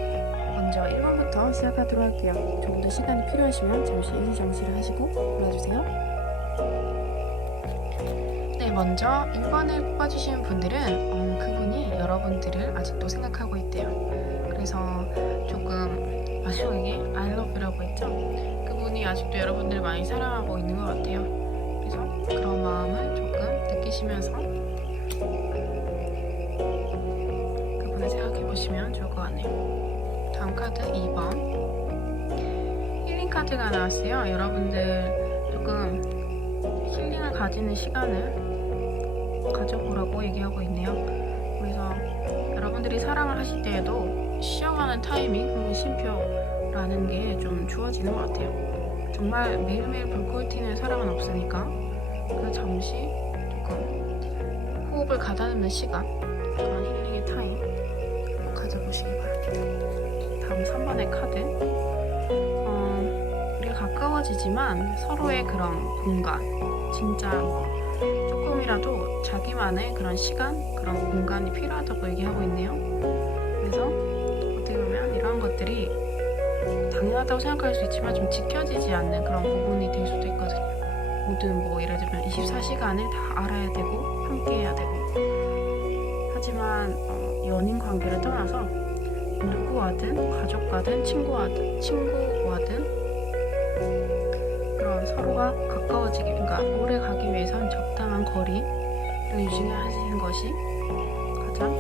먼저 1번부터 시작하도록 할게요. 조금 더 시간이 필요하시면 잠시 일시정지를 하시고 골라주세요. 네, 먼저 1번을 뽑아주신 분들은 그분이 여러분들을 아직도 생각하고 있대요. 그래서 조금 마지막에 I love you라고 했죠? 그분이 아직도 여러분들을 많이 사랑하고 있는 것 같아요. 그래서 그런 마음을 조금 느끼시면서 그분을 생각해보시면 좋을 것 같네요. 다음 카드 2번 힐링 카드가 나왔어요. 여러분들 조금 힐링을 가지는 시간을 가져보라고 얘기하고 있네요. 그래서 여러분들이 사랑을 하실 때에도 쉬어가는 타이밍 혹은 쉼표라는 게 좀 주어지는 것 같아요. 정말 매일매일 불꽃 튀는 사랑은 없으니까 그 잠시 조금 호흡을 가다듬는 시간, 그런 힐링의 타임 가져보시기 바랍니다. 다음 3번의 카드. 우리가 가까워지지만 서로의 그런 공간, 진짜 조금이라도 자기만의 그런 시간, 그런 공간이 필요하다고 얘기하고 있네요. 그래서 어떻게 보면 이러한 것들이 당연하다고 생각할 수 있지만 좀 지켜지지 않는 그런 부분이 될 수도 있거든요. 모든 뭐 예를 들면 24시간을 다 알아야 되고 함께 해야 되고, 하지만 연인 관계를 떠나서 누구와든 가족과든 친구와든 그런 서로가 가까워지기, 그러니까 오래 가기 위해선 적당한 거리를 유지하시는 것이 가장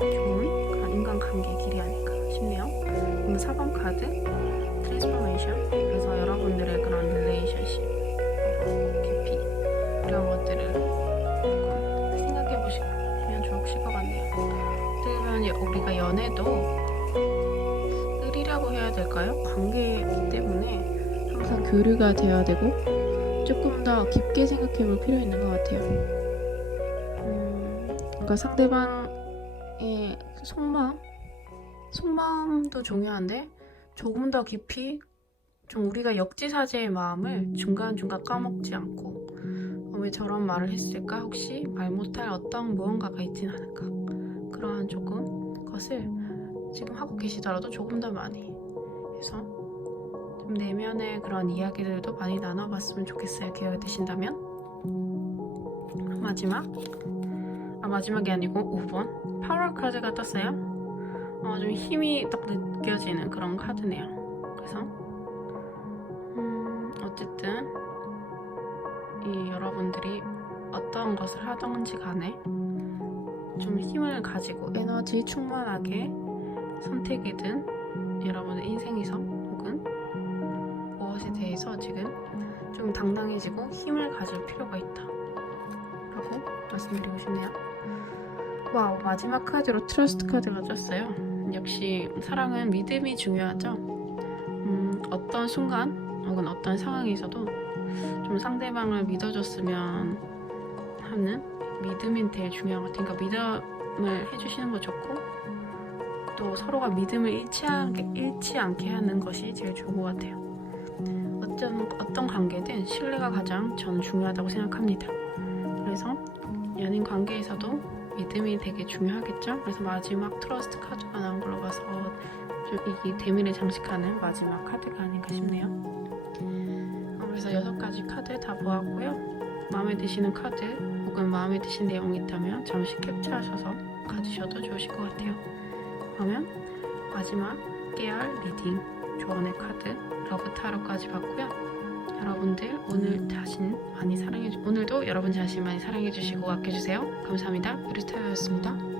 좋은 그런 인간관계의 길이 아닐까 싶네요. 그럼 4번 카드 트랜스포메이션. 그래서 여러분들의 그런 릴레이션십, 깊이, 이런 것들을 조금 생각해 보시면 좋으실 것 같네요. 어떻게 보면 우리가 연애도 의리라고 해야 될까요? 관계이기 때문에 항상 교류가 되어야 되고 조금 더 깊게 생각해 볼 필요 있는 것 같아요. 그러니까 상대방의 속마음도 중요한데 조금 더 깊이 좀 우리가 역지사지의 마음을 중간중간 까먹지 않고 왜 저런 말을 했을까? 혹시 말 못할 어떤 무언가가 있진 않을까? 그런 조금 것을 지금 하고 계시더라도 조금 더 많이 해서 좀 내면의 그런 이야기들도 많이 나눠봤으면 좋겠어요. 기회가 되신다면. 마지막이 아니고 5번 파워 카드가 떴어요. 좀 힘이 딱 느껴지는 그런 카드네요. 그래서 어쨌든 이 여러분들이 어떤 것을 하던지 간에 좀 힘을 가지고 에너지 충만하게 선택이든 여러분의 인생에서 혹은 무엇에 대해서 지금 좀 당당해지고 힘을 가질 필요가 있다 라고 말씀드리고 싶네요. 와우, 마지막 카드로 트러스트 카드가 떴어요. 역시 사랑은 믿음이 중요하죠. 어떤 순간 혹은 어떤 상황에서도 좀 상대방을 믿어줬으면 하는 믿음이 되게 중요한 것 같아요. 그러니까 믿음을 해주시는 거 좋고 또 서로가 믿음을 잃지 않게 하는 것이 제일 좋은 것 같아요. 어떤 관계든 신뢰가 가장 저는 중요하다고 생각합니다. 그래서 연인 관계에서도 믿음이 되게 중요하겠죠. 그래서 마지막 트러스트 카드가 나온 걸로 봐서 좀 이게 대미를 장식하는 마지막 카드가 아닌가 싶네요. 그래서 6가지 카드 다 보았고요. 마음에 드시는 카드 혹은 마음에 드신 내용이 있다면 잠시 캡처하셔서 가지셔도 좋으실 것 같아요. 그러면 마지막 깨알 리딩 조언의 카드 러브 타로까지 봤고요. 여러분들 오늘도 여러분 자신 많이 사랑해주시고 아껴주세요. 감사합니다. 브리스타였습니다.